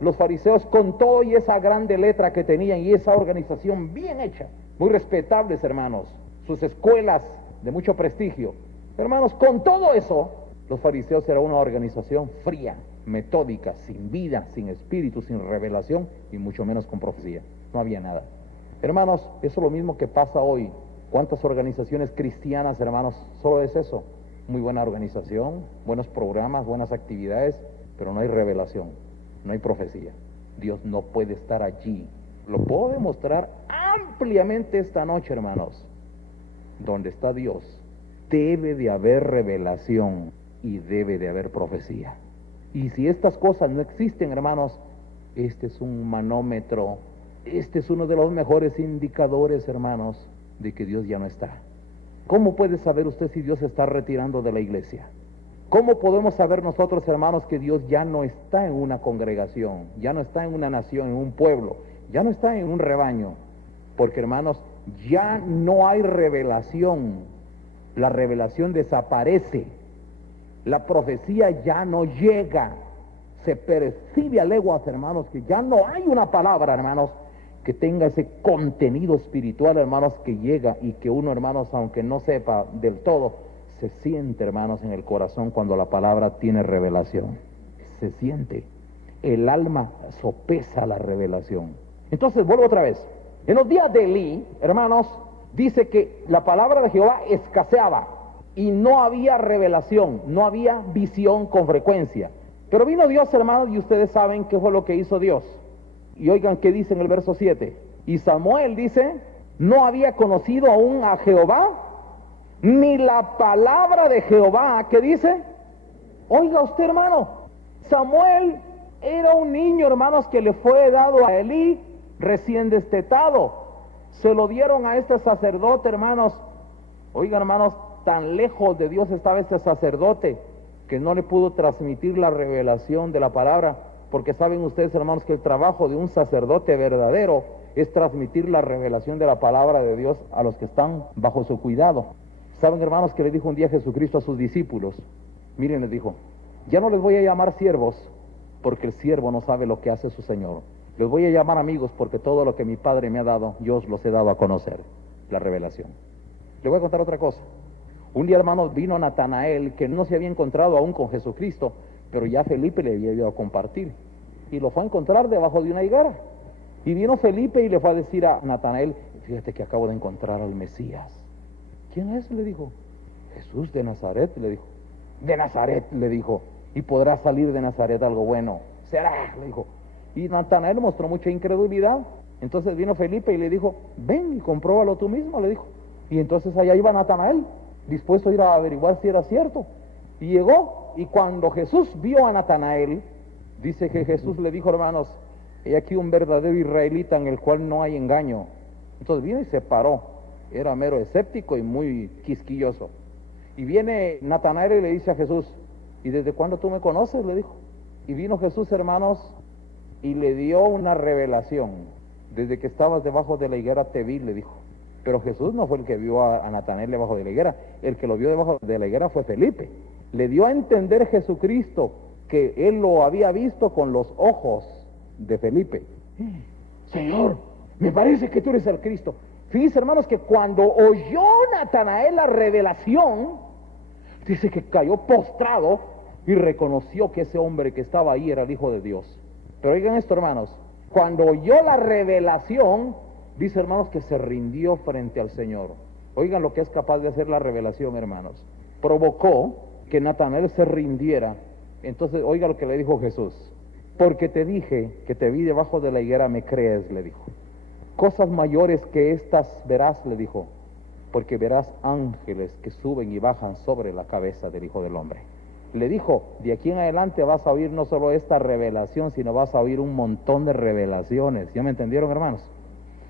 Los fariseos, con todo y esa grande letra que tenían y esa organización bien hecha, muy respetables, hermanos, sus escuelas de mucho prestigio. Hermanos, con todo eso, los fariseos eran una organización fría, metódica, sin vida, sin espíritu, sin revelación y mucho menos con profecía. No había nada. Hermanos, eso es lo mismo que pasa hoy. ¿Cuántas organizaciones cristianas, hermanos? Solo es eso. muy buena organización, buenos programas, buenas actividades, pero no hay revelación, no hay profecía. Dios no puede estar allí. Lo puedo demostrar ampliamente esta noche, hermanos. Donde está Dios, debe de haber revelación y debe de haber profecía. Y si estas cosas no existen, hermanos, este es un manómetro, este es uno de los mejores indicadores, hermanos, de que Dios ya no está. ¿Cómo puede saber usted si Dios se está retirando de la iglesia? ¿Cómo podemos saber nosotros, hermanos, que Dios ya no está en una congregación, ya no está en una nación, en un pueblo, ya no está en un rebaño? Porque, hermanos, ya no hay revelación. La revelación desaparece. La profecía ya no llega. Se percibe a leguas, hermanos, que ya no hay una palabra, hermanos, que tenga ese contenido espiritual, hermanos, que llega y que uno, hermanos, aunque no sepa del todo, se siente, hermanos, en el corazón cuando la palabra tiene revelación. Se siente. El alma sopesa la revelación. Entonces, vuelvo otra vez. En los días de Elí, hermanos, dice que la palabra de Jehová escaseaba y no había revelación, no había visión con frecuencia. Pero vino Dios, hermanos, y ustedes saben qué fue lo que hizo Dios. Y oigan qué dice en el verso 7. Y Samuel dice, no había conocido aún a Jehová, ni la palabra de Jehová. ¿Qué dice? Oiga usted, hermano, Samuel era un niño, hermanos, que le fue dado a Elí recién destetado. Se lo dieron a este sacerdote, hermanos. Oigan, hermanos, tan lejos de Dios estaba este sacerdote que no le pudo transmitir la revelación de la palabra, porque saben ustedes, hermanos, que el trabajo de un sacerdote verdadero es transmitir la revelación de la palabra de Dios a los que están bajo su cuidado. Saben, hermanos, que le dijo un día Jesucristo a sus discípulos, miren, les dijo, ya no les voy a llamar siervos, porque el siervo no sabe lo que hace su Señor. Les voy a llamar amigos, porque todo lo que mi Padre me ha dado, yo os los he dado a conocer, la revelación. Le voy a contar otra cosa. Un día, hermanos, vino Natanael, que no se había encontrado aún con Jesucristo, pero ya Felipe le había ido a compartir, y lo fue a encontrar debajo de una higuera. Y vino Felipe y le fue a decir a Natanael, fíjate que acabo de encontrar al Mesías. ¿Quién es? Le dijo. Jesús de Nazaret, le dijo. De Nazaret, le dijo. Y podrá salir de Nazaret algo bueno. Será, le dijo. Y Natanael mostró mucha incredulidad. Entonces vino Felipe y le dijo, ven y compruébalo tú mismo, le dijo. Y entonces allá iba Natanael, dispuesto a ir a averiguar si era cierto. Y llegó, y cuando Jesús vio a Natanael, dice que Jesús le dijo, hermanos, he aquí un verdadero israelita en el cual no hay engaño. Entonces vino y se paró. Era mero escéptico y muy quisquilloso. Y viene Natanael y le dice a Jesús, ¿y desde cuándo tú me conoces? Le dijo. Y vino Jesús, hermanos, y le dio una revelación. Desde que estabas debajo de la higuera te vi, le dijo. Pero Jesús no fue el que vio a Natanael debajo de la higuera. El que lo vio debajo de la higuera fue Felipe. Le dio a entender Jesucristo que él lo había visto con los ojos de Felipe. Señor, me parece que tú eres el Cristo. Fíjense, hermanos, que cuando oyó Natanael la revelación, dice que cayó postrado y reconoció que ese hombre que estaba ahí era el Hijo de Dios. Pero oigan esto, hermanos, cuando oyó la revelación, dice, hermanos, que se rindió frente al Señor. Oigan lo que es capaz de hacer la revelación, hermanos. Provocó que Natanael se rindiera. Entonces, oiga lo que le dijo Jesús. Porque te dije que te vi debajo de la higuera, me crees, le dijo. Cosas mayores que estas verás, le dijo, porque verás ángeles que suben y bajan sobre la cabeza del Hijo del Hombre. Le dijo, de aquí en adelante vas a oír no solo esta revelación, sino vas a oír un montón de revelaciones. ¿Ya me entendieron, hermanos?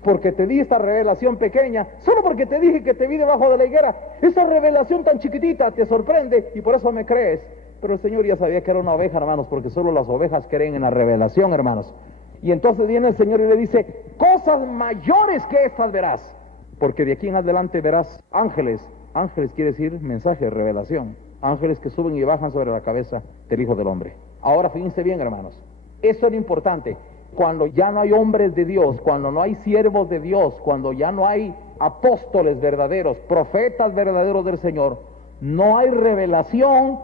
Porque te di esta revelación pequeña, solo porque te dije que te vi debajo de la higuera. Esa revelación tan chiquitita te sorprende y por eso me crees. Pero el Señor ya sabía que era una oveja, hermanos, porque solo las ovejas creen en la revelación, hermanos. Y entonces viene el Señor y le dice, cosas mayores que estas verás, porque de aquí en adelante verás ángeles. Ángeles quiere decir mensaje, revelación. Ángeles que suben y bajan sobre la cabeza del Hijo del Hombre. Ahora fíjense bien, hermanos, eso es importante. Cuando ya no hay hombres de Dios, cuando no hay siervos de Dios, cuando ya no hay apóstoles verdaderos, profetas verdaderos del Señor, no hay revelación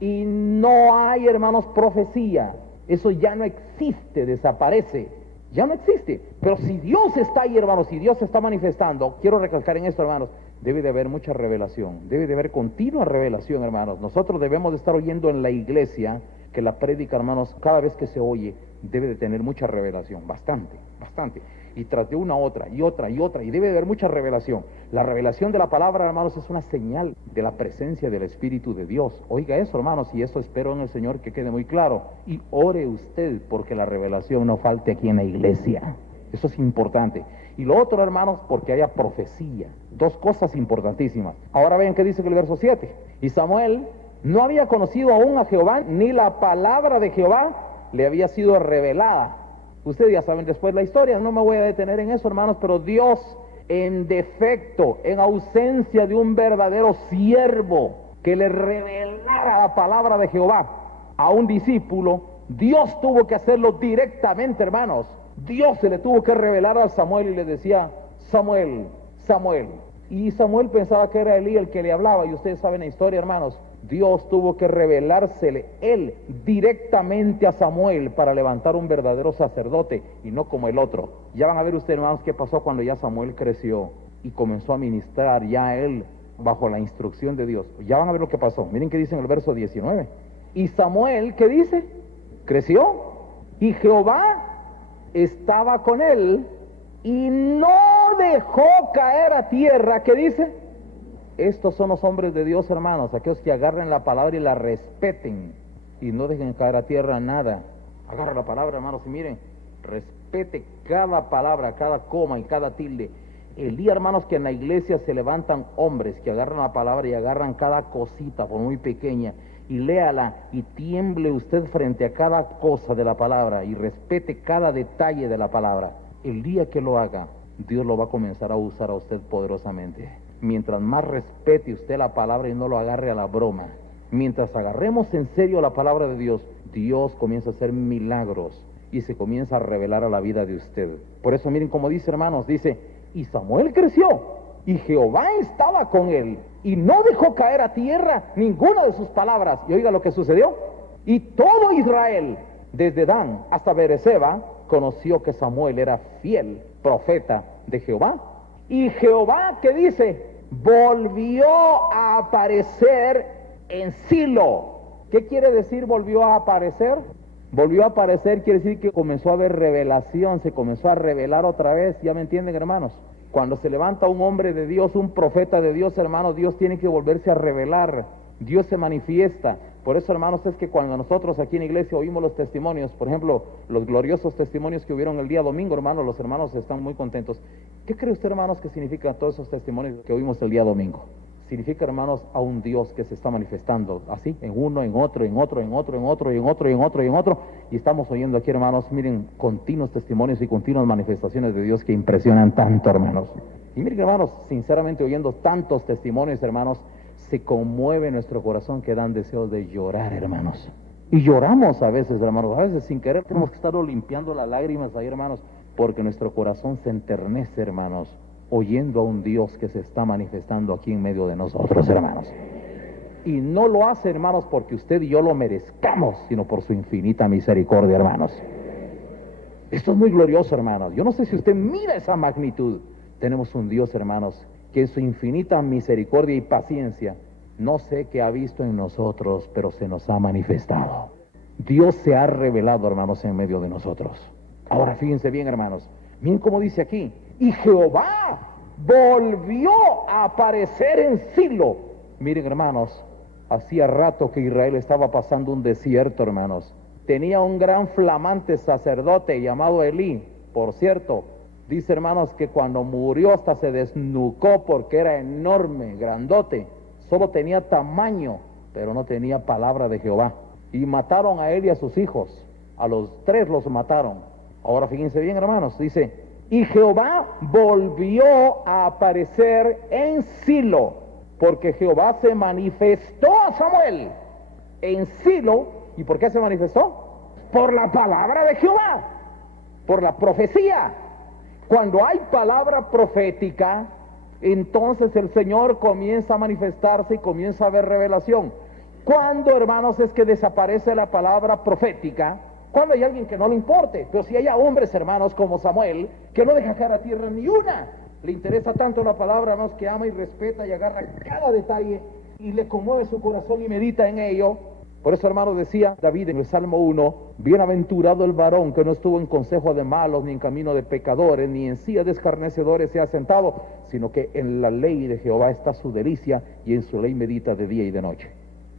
y no hay, hermanos, profecía. Eso ya no existe, desaparece. Ya no existe. Pero si Dios está ahí, hermanos, si Dios se está manifestando, quiero recalcar en esto, hermanos, debe de haber mucha revelación, debe de haber continua revelación, hermanos. Nosotros debemos de estar oyendo en la iglesia que la prédica, hermanos, cada vez que se oye, debe de tener mucha revelación, bastante, bastante. Y tras de una otra, y otra, y otra, y debe de haber mucha revelación. La revelación de la palabra, hermanos, es una señal de la presencia del Espíritu de Dios. Oiga eso, hermanos, y eso espero en el Señor que quede muy claro. Y ore usted porque la revelación no falte aquí en la iglesia. Eso es importante. Y lo otro, hermanos, porque haya profecía. Dos cosas importantísimas. Ahora vean qué dice el verso 7. Y Samuel no había conocido aún a Jehová, ni la palabra de Jehová le había sido revelada. Ustedes ya saben después la historia, no me voy a detener en eso, hermanos, pero Dios, en defecto, en ausencia de un verdadero siervo que le revelara la palabra de Jehová a un discípulo, Dios tuvo que hacerlo directamente, hermanos. Dios se le tuvo que revelar a Samuel y le decía, Samuel, Samuel. Y Samuel pensaba que era Elí el que le hablaba, y ustedes saben la historia, hermanos. Dios tuvo que revelársele él directamente a Samuel para levantar un verdadero sacerdote y no como el otro. Ya van a ver ustedes, hermanos, qué pasó cuando ya Samuel creció y comenzó a ministrar ya él bajo la instrucción de Dios. Ya van a ver lo que pasó. Miren qué dice en el verso 19. Y Samuel, ¿qué dice? Creció y Jehová estaba con él y no dejó caer a tierra. ¿Qué dice? Estos son los hombres de Dios, hermanos, aquellos que agarren la palabra y la respeten y no dejen caer a tierra nada. Agarra la palabra, hermanos, y miren, respete cada palabra, cada coma y cada tilde. El día, hermanos, que en la iglesia se levantan hombres que agarran la palabra y agarran cada cosita, por muy pequeña, y léala y tiemble usted frente a cada cosa de la palabra y respete cada detalle de la palabra. El día que lo haga, Dios lo va a comenzar a usar a usted poderosamente. Mientras más respete usted la palabra y no lo agarre a la broma, mientras agarremos en serio la palabra de Dios, Dios comienza a hacer milagros y se comienza a revelar a la vida de usted. Por eso miren cómo dice, hermanos, dice, y Samuel creció y Jehová estaba con él y no dejó caer a tierra ninguna de sus palabras. Y oiga lo que sucedió. Y todo Israel, desde Dan hasta Beerseba, conoció que Samuel era fiel profeta de Jehová. Y Jehová, ¿qué dice? Volvió a aparecer en Silo. ¿Qué quiere decir volvió a aparecer? Volvió a aparecer quiere decir que comenzó a haber revelación, se comenzó a revelar otra vez. ¿Ya me entienden, hermanos? Cuando se levanta un hombre de Dios, un profeta de Dios, hermanos, Dios tiene que volverse a revelar. Dios se manifiesta. Por eso, hermanos, es que cuando nosotros aquí en la iglesia oímos los testimonios, por ejemplo, los gloriosos testimonios que hubieron el día domingo, hermanos, los hermanos están muy contentos. ¿Qué cree usted, hermanos, que significan todos esos testimonios que oímos el día domingo? Significa, hermanos, a un Dios que se está manifestando así, en uno, en otro, en otro, en otro, en otro, en otro, en otro, en otro. Y estamos oyendo aquí, hermanos, miren, continuos testimonios y continuas manifestaciones de Dios que impresionan tanto, hermanos. Y miren, hermanos, sinceramente oyendo tantos testimonios, hermanos, se conmueve nuestro corazón que dan deseos de llorar, hermanos. Y lloramos a veces, hermanos, a veces sin querer tenemos que estar limpiando las lágrimas ahí, hermanos, porque nuestro corazón se enternece, hermanos, oyendo a un Dios que se está manifestando aquí en medio de nosotros, hermanos. Y no lo hace, hermanos, porque usted y yo lo merezcamos, sino por su infinita misericordia, hermanos. Esto es muy glorioso, hermanos. Yo no sé si usted mira esa magnitud. Tenemos un Dios, hermanos, que en su infinita misericordia y paciencia, no sé qué ha visto en nosotros, pero se nos ha manifestado. Dios se ha revelado, hermanos, en medio de nosotros. Ahora fíjense bien, hermanos, miren cómo dice aquí, y Jehová volvió a aparecer en Silo. Miren, hermanos, hacía rato que Israel estaba pasando un desierto, hermanos. Tenía un gran flamante sacerdote llamado Elí, por cierto. Dice, hermanos, que cuando murió hasta se desnucó porque era enorme, grandote. Solo tenía tamaño, pero no tenía palabra de Jehová. Y mataron a él y a sus hijos. A los tres los mataron. Ahora fíjense bien, hermanos, dice, y Jehová volvió a aparecer en Silo, porque Jehová se manifestó a Samuel en Silo. ¿Y por qué se manifestó? Por la palabra de Jehová, por la profecía. Cuando hay palabra profética, entonces el Señor comienza a manifestarse y comienza a haber revelación. Cuando, hermanos, es que desaparece la palabra profética, Cuando hay alguien que no le importe, pero si hay hombres, hermanos, como Samuel, que no deja caer a tierra ni una, le interesa tanto la palabra, hermanos, que ama y respeta y agarra cada detalle y le conmueve su corazón y medita en ello. Por eso, hermanos, decía David en el Salmo 1, bienaventurado el varón que no estuvo en consejo de malos, ni en camino de pecadores, ni en silla de escarnecedores se ha sentado, sino que en la ley de Jehová está su delicia, y en su ley medita de día y de noche.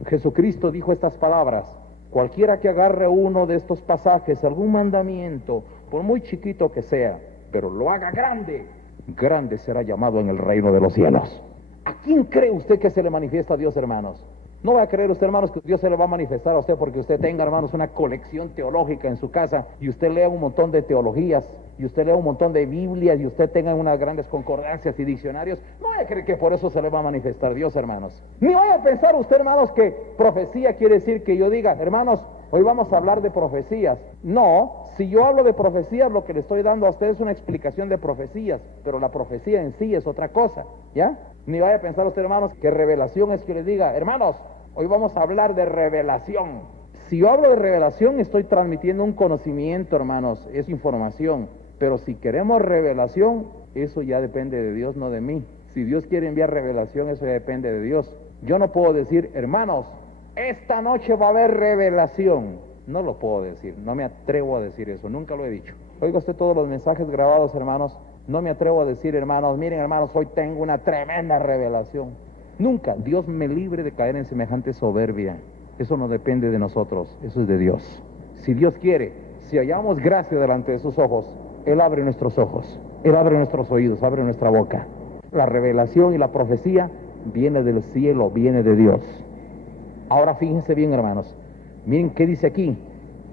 Jesucristo dijo estas palabras: cualquiera que agarre uno de estos pasajes, algún mandamiento, por muy chiquito que sea, pero lo haga grande, grande será llamado en el reino de los cielos. ¿A quién cree usted que se le manifiesta a Dios, hermanos? No va a creer usted, hermanos, que Dios se le va a manifestar a usted porque usted tenga, hermanos, una colección teológica en su casa y usted lea un montón de teologías y usted lea un montón de Biblias y usted tenga unas grandes concordancias y diccionarios. No vaya a creer que por eso se le va a manifestar Dios, hermanos. Ni vaya a pensar usted, hermanos, que profecía quiere decir que yo diga, hermanos, hoy vamos a hablar de profecías. No, si yo hablo de profecías, lo que le estoy dando a usted es una explicación de profecías, pero la profecía en sí es otra cosa, ¿ya? Ni vaya a pensar usted, hermanos, que revelación es que les diga, hermanos, hoy vamos a hablar de revelación. Si yo hablo de revelación, estoy transmitiendo un conocimiento, hermanos, es información. Pero si queremos revelación, eso ya depende de Dios, no de mí. Si Dios quiere enviar revelación, eso ya depende de Dios. Yo no puedo decir, hermanos, esta noche va a haber revelación. No lo puedo decir, no me atrevo a decir eso, nunca lo he dicho. Oiga usted todos los mensajes grabados, hermanos, no me atrevo a decir, hermanos, miren, hermanos, hoy tengo una tremenda revelación. Nunca, Dios me libre de caer en semejante soberbia. Eso no depende de nosotros, eso es de Dios. Si Dios quiere, si hallamos gracia delante de sus ojos, Él abre nuestros ojos, Él abre nuestros oídos, abre nuestra boca. La revelación y la profecía viene del cielo, viene de Dios. Ahora fíjense bien, hermanos, miren qué dice aquí.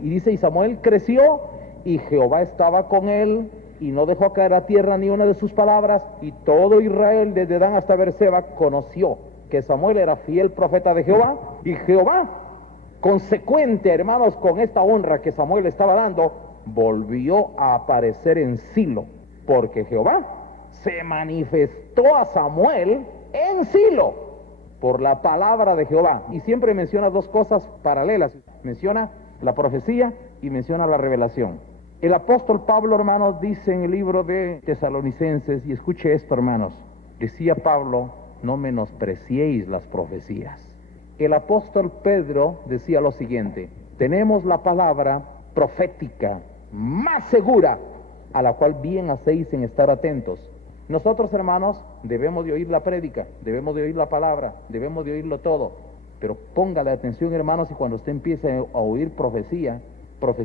Y dice, y Samuel creció, y Jehová estaba con él, y no dejó caer a tierra ni una de sus palabras, y todo Israel, desde Dan hasta Berseba, conoció que Samuel era fiel profeta de Jehová, y Jehová, consecuente, hermanos, con esta honra que Samuel estaba dando, volvió a aparecer en Silo, porque Jehová se manifestó a Samuel en Silo por la palabra de Jehová. Y siempre menciona dos cosas paralelas, menciona la profecía y menciona la revelación. El apóstol Pablo, hermanos, dice en el libro de Tesalonicenses, y escuche esto, hermanos, decía Pablo, no menospreciéis las profecías. El apóstol Pedro decía lo siguiente, tenemos la palabra profética más segura, a la cual bien hacéis en estar atentos. Nosotros, hermanos, debemos de oír la prédica, debemos de oír la palabra, debemos de oírlo todo, pero póngale atención, hermanos, y cuando usted empiece a oír profecía,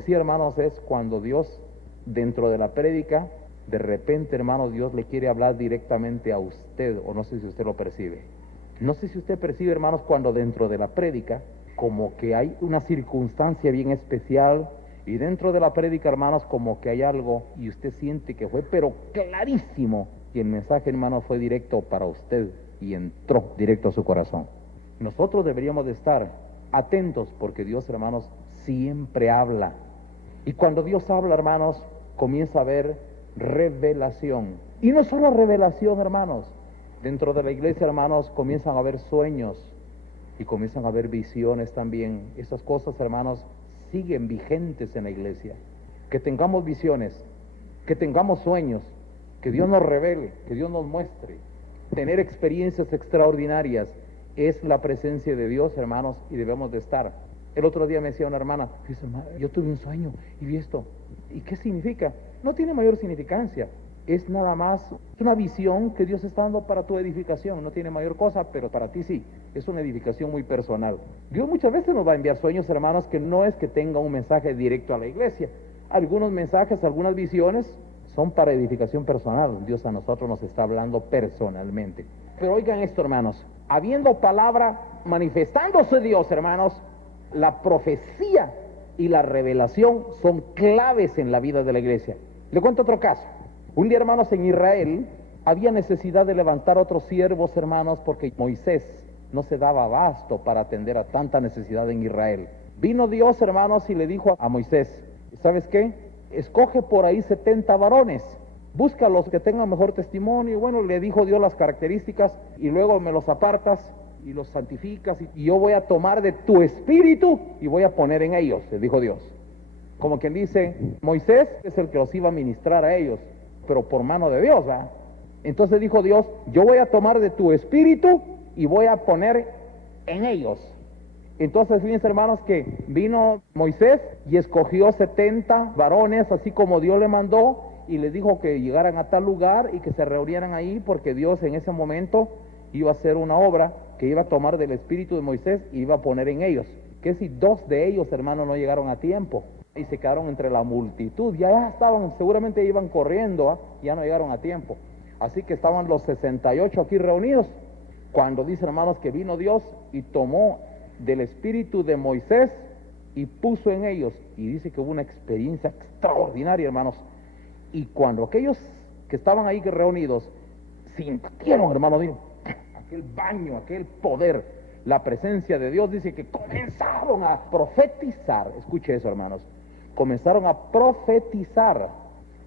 hermanos, es cuando Dios, dentro de la prédica, de repente, hermanos, Dios le quiere hablar directamente a usted, o no sé si usted lo percibe. No sé si usted percibe, hermanos, cuando dentro de la prédica, como que hay una circunstancia bien especial, y dentro de la prédica, hermanos, como que hay algo, y usted siente que fue, pero clarísimo, y el mensaje, hermanos, fue directo para usted, y entró directo a su corazón. Nosotros deberíamos de estar atentos, porque Dios, hermanos, siempre habla. Y cuando Dios habla, hermanos, comienza a haber revelación. Y no solo revelación, hermanos. Dentro de la iglesia, hermanos, comienzan a haber sueños y comienzan a haber visiones también. Esas cosas, hermanos, siguen vigentes en la iglesia. Que tengamos visiones, que tengamos sueños, que Dios nos revele, que Dios nos muestre. Tener experiencias extraordinarias es la presencia de Dios, hermanos, y debemos de estar. El otro día me decía una hermana, dice, yo tuve un sueño y vi esto. ¿Y qué significa? No tiene mayor significancia. Es nada más una visión que Dios está dando para tu edificación. No tiene mayor cosa, pero para ti sí. Es una edificación muy personal. Dios muchas veces nos va a enviar sueños, hermanos, que no es que tenga un mensaje directo a la iglesia. Algunos mensajes, algunas visiones son para edificación personal. Dios a nosotros nos está hablando personalmente. Pero oigan esto, hermanos. Habiendo palabra, manifestándose Dios, hermanos, la profecía y la revelación son claves en la vida de la iglesia. Le cuento otro caso. Un día, hermanos, en Israel había necesidad de levantar otros siervos, hermanos, porque Moisés no se daba abasto para atender a tanta necesidad en Israel. Vino Dios, hermanos, y le dijo a Moisés, ¿sabes qué? Escoge por ahí 70 varones, busca los que tengan mejor testimonio. Bueno, le dijo Dios las características, y luego me los apartas y los santificas, y yo voy a tomar de tu espíritu y voy a poner en ellos, le dijo Dios. Como quien dice, Moisés es el que los iba a ministrar a ellos, pero por mano de Dios, ¿verdad? Entonces dijo Dios, yo voy a tomar de tu espíritu y voy a poner en ellos. Entonces, fíjense, hermanos, que vino Moisés y escogió 70 varones, así como Dios le mandó, y les dijo que llegaran a tal lugar y que se reunieran ahí, porque Dios en ese momento iba a hacer una obra que iba a tomar del espíritu de Moisés y iba a poner en ellos. Que si 2 de ellos, hermanos, no llegaron a tiempo y se quedaron entre la multitud, ya estaban, seguramente iban corriendo, ya no llegaron a tiempo. Así que estaban los 68 aquí reunidos, cuando dice, hermanos, que vino Dios y tomó del espíritu de Moisés y puso en ellos, y dice que hubo una experiencia extraordinaria, hermanos. Y cuando aquellos que estaban ahí reunidos sintieron, hermanos, aquel baño, aquel poder, la presencia de Dios, dice que comenzaron a profetizar. Escuche eso, hermanos, comenzaron a profetizar.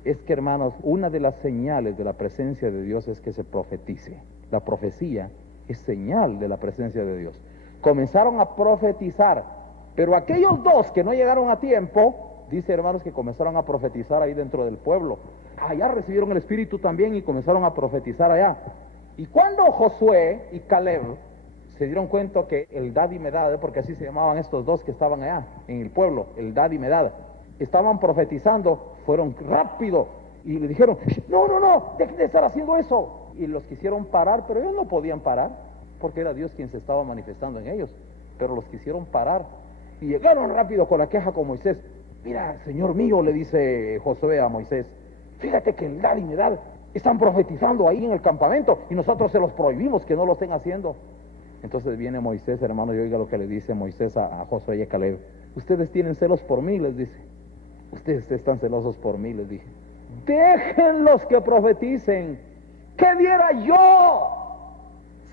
Es que, hermanos, una de las señales de la presencia de Dios es que se profetice. La profecía es señal de la presencia de Dios. Comenzaron a profetizar, pero aquellos 2 que no llegaron a tiempo, dice, hermanos, que comenzaron a profetizar ahí dentro del pueblo. Allá recibieron el Espíritu también y comenzaron a profetizar allá. Y cuando Josué y Caleb se dieron cuenta que Eldad y Medad, porque así se llamaban estos 2 que estaban allá en el pueblo, Eldad y Medad, estaban profetizando, fueron rápido y le dijeron, no, dejen de estar haciendo eso. Y los quisieron parar, pero ellos no podían parar, porque era Dios quien se estaba manifestando en ellos, pero los quisieron parar. Y llegaron rápido con la queja con Moisés. Mira, Señor mío, le dice Josué a Moisés, fíjate que Eldad y Medad están profetizando ahí en el campamento y nosotros se los prohibimos que no lo estén haciendo. Entonces viene Moisés, hermano, y oiga lo que le dice Moisés a Josué y a Caleb. Ustedes tienen celos por mí, les dice. Ustedes están celosos por mí, les dije. Déjenlos que profeticen. ¿Qué diera yo?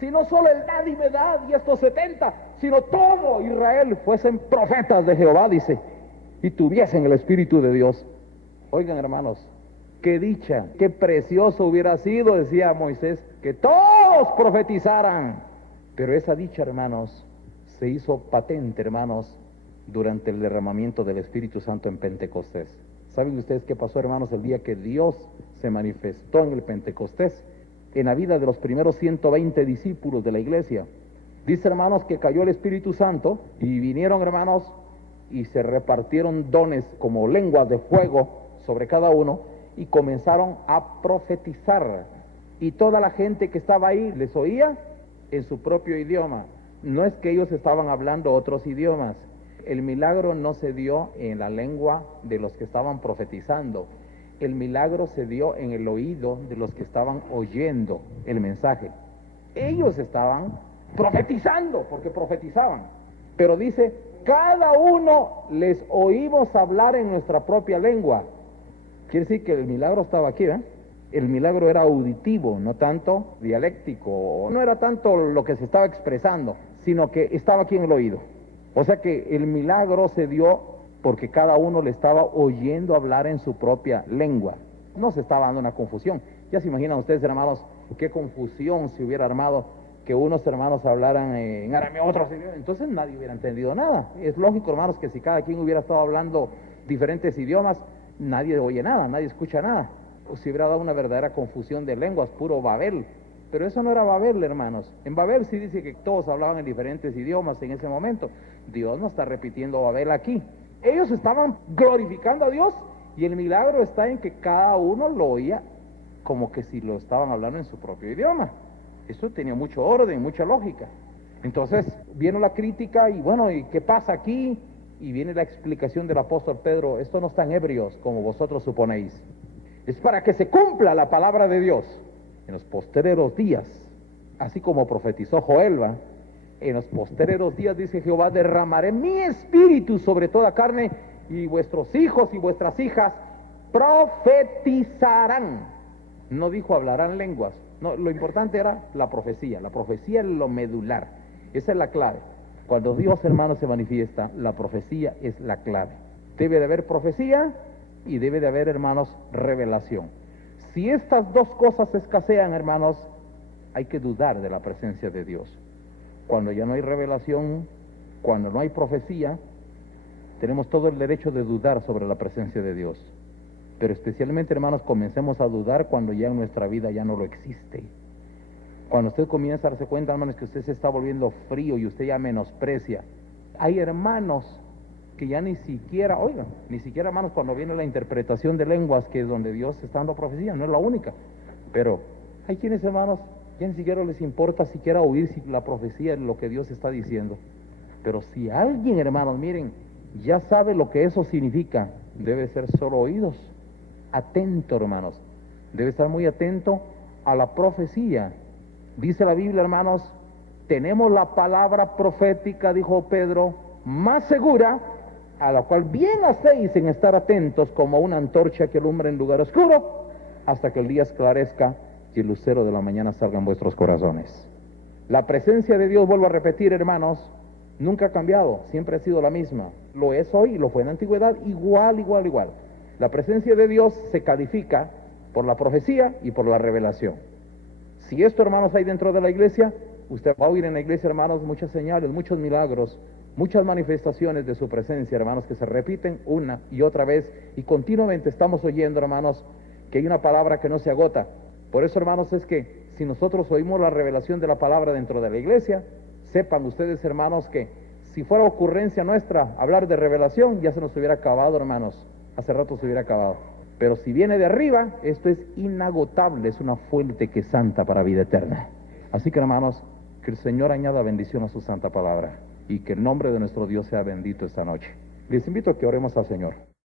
Si no solo Eldad y Medad y estos 70, sino todo Israel fuesen profetas de Jehová, dice, y tuviesen el Espíritu de Dios. Oigan, hermanos, qué dicha, qué precioso hubiera sido, decía Moisés, que todos profetizaran. Pero esa dicha, hermanos, se hizo patente, hermanos, durante el derramamiento del Espíritu Santo en Pentecostés. ¿Saben ustedes qué pasó, hermanos, el día que Dios se manifestó en el Pentecostés? En la vida de los primeros 120 discípulos de la iglesia. Dice, hermanos, que cayó el Espíritu Santo y vinieron, hermanos, y se repartieron dones como lenguas de fuego sobre cada uno y comenzaron a profetizar. Y toda la gente que estaba ahí les oía en su propio idioma. No es que ellos estaban hablando otros idiomas. El milagro no se dio en la lengua de los que estaban profetizando. El milagro se dio en el oído de los que estaban oyendo el mensaje. Ellos estaban profetizando, porque profetizaban. Pero dice, cada uno les oímos hablar en nuestra propia lengua. Quiere decir que el milagro estaba aquí, ¿eh? El milagro era auditivo, no tanto dialéctico, no era tanto lo que se estaba expresando, sino que estaba aquí en el oído. O sea que el milagro se dio porque cada uno le estaba oyendo hablar en su propia lengua. No se estaba dando una confusión. Ya se imaginan ustedes, hermanos, qué confusión se hubiera armado que unos hermanos hablaran en arameo, otros idiomas. Entonces nadie hubiera entendido nada. Es lógico, hermanos, que si cada quien hubiera estado hablando diferentes idiomas, nadie oye nada, nadie escucha nada. O si hubiera dado una verdadera confusión de lenguas, puro Babel. Pero eso no era Babel, hermanos. En Babel sí dice que todos hablaban en diferentes idiomas en ese momento. Dios no está repitiendo Babel aquí. Ellos estaban glorificando a Dios y el milagro está en que cada uno lo oía como que si lo estaban hablando en su propio idioma. Eso tenía mucho orden, mucha lógica. Entonces viene la crítica y bueno, ¿y qué pasa aquí? Y viene la explicación del apóstol Pedro. Esto no está en Hebreos como vosotros suponéis. Es para que se cumpla la palabra de Dios en los postreros días, así como profetizó Joel, ¿va? En los postreros días, dice Jehová, derramaré mi espíritu sobre toda carne, y vuestros hijos y vuestras hijas profetizarán. No dijo hablarán lenguas. No, lo importante era la profecía. La profecía es lo medular. Esa es la clave. Cuando Dios, hermanos, se manifiesta, la profecía es la clave. Debe de haber profecía y debe de haber, hermanos, revelación. Si estas dos cosas escasean, hermanos, hay que dudar de la presencia de Dios. Cuando ya no hay revelación, cuando no hay profecía, tenemos todo el derecho de dudar sobre la presencia de Dios. Pero especialmente, hermanos, comencemos a dudar cuando ya en nuestra vida ya no lo existe. Cuando usted comienza a darse cuenta, hermanos, que usted se está volviendo frío y usted ya menosprecia. Hay hermanos que ya ni siquiera, oigan, ni siquiera, hermanos, cuando viene la interpretación de lenguas, que es donde Dios está dando profecía, no es la única. Pero hay quienes, hermanos, ya ni siquiera les importa siquiera oír si la profecía es lo que Dios está diciendo. Pero si alguien, hermanos, miren, ya sabe lo que eso significa, debe ser solo oídos. Atento, hermanos, debe estar muy atento a la profecía. Dice la Biblia, hermanos, tenemos la palabra profética, dijo Pedro, más segura, a la cual bien hacéis en estar atentos como una antorcha que alumbra en lugar oscuro, hasta que el día esclarezca y el lucero de la mañana salga en vuestros corazones. La presencia de Dios, vuelvo a repetir, hermanos, nunca ha cambiado, siempre ha sido la misma. Lo es hoy y lo fue en la antigüedad, igual. La presencia de Dios se califica por la profecía y por la revelación. Si esto, hermanos, hay dentro de la iglesia, usted va a oír en la iglesia, hermanos, muchas señales, muchos milagros, muchas manifestaciones de su presencia, hermanos, que se repiten una y otra vez, y continuamente estamos oyendo, hermanos, que hay una palabra que no se agota. Por eso, hermanos, es que si nosotros oímos la revelación de la palabra dentro de la iglesia, sepan ustedes, hermanos, que si fuera ocurrencia nuestra hablar de revelación, ya se nos hubiera acabado, hermanos, hace rato se hubiera acabado. Pero si viene de arriba, esto es inagotable, es una fuente que es santa para vida eterna. Así que, hermanos, que el Señor añada bendición a su santa palabra y que el nombre de nuestro Dios sea bendito esta noche. Les invito a que oremos al Señor.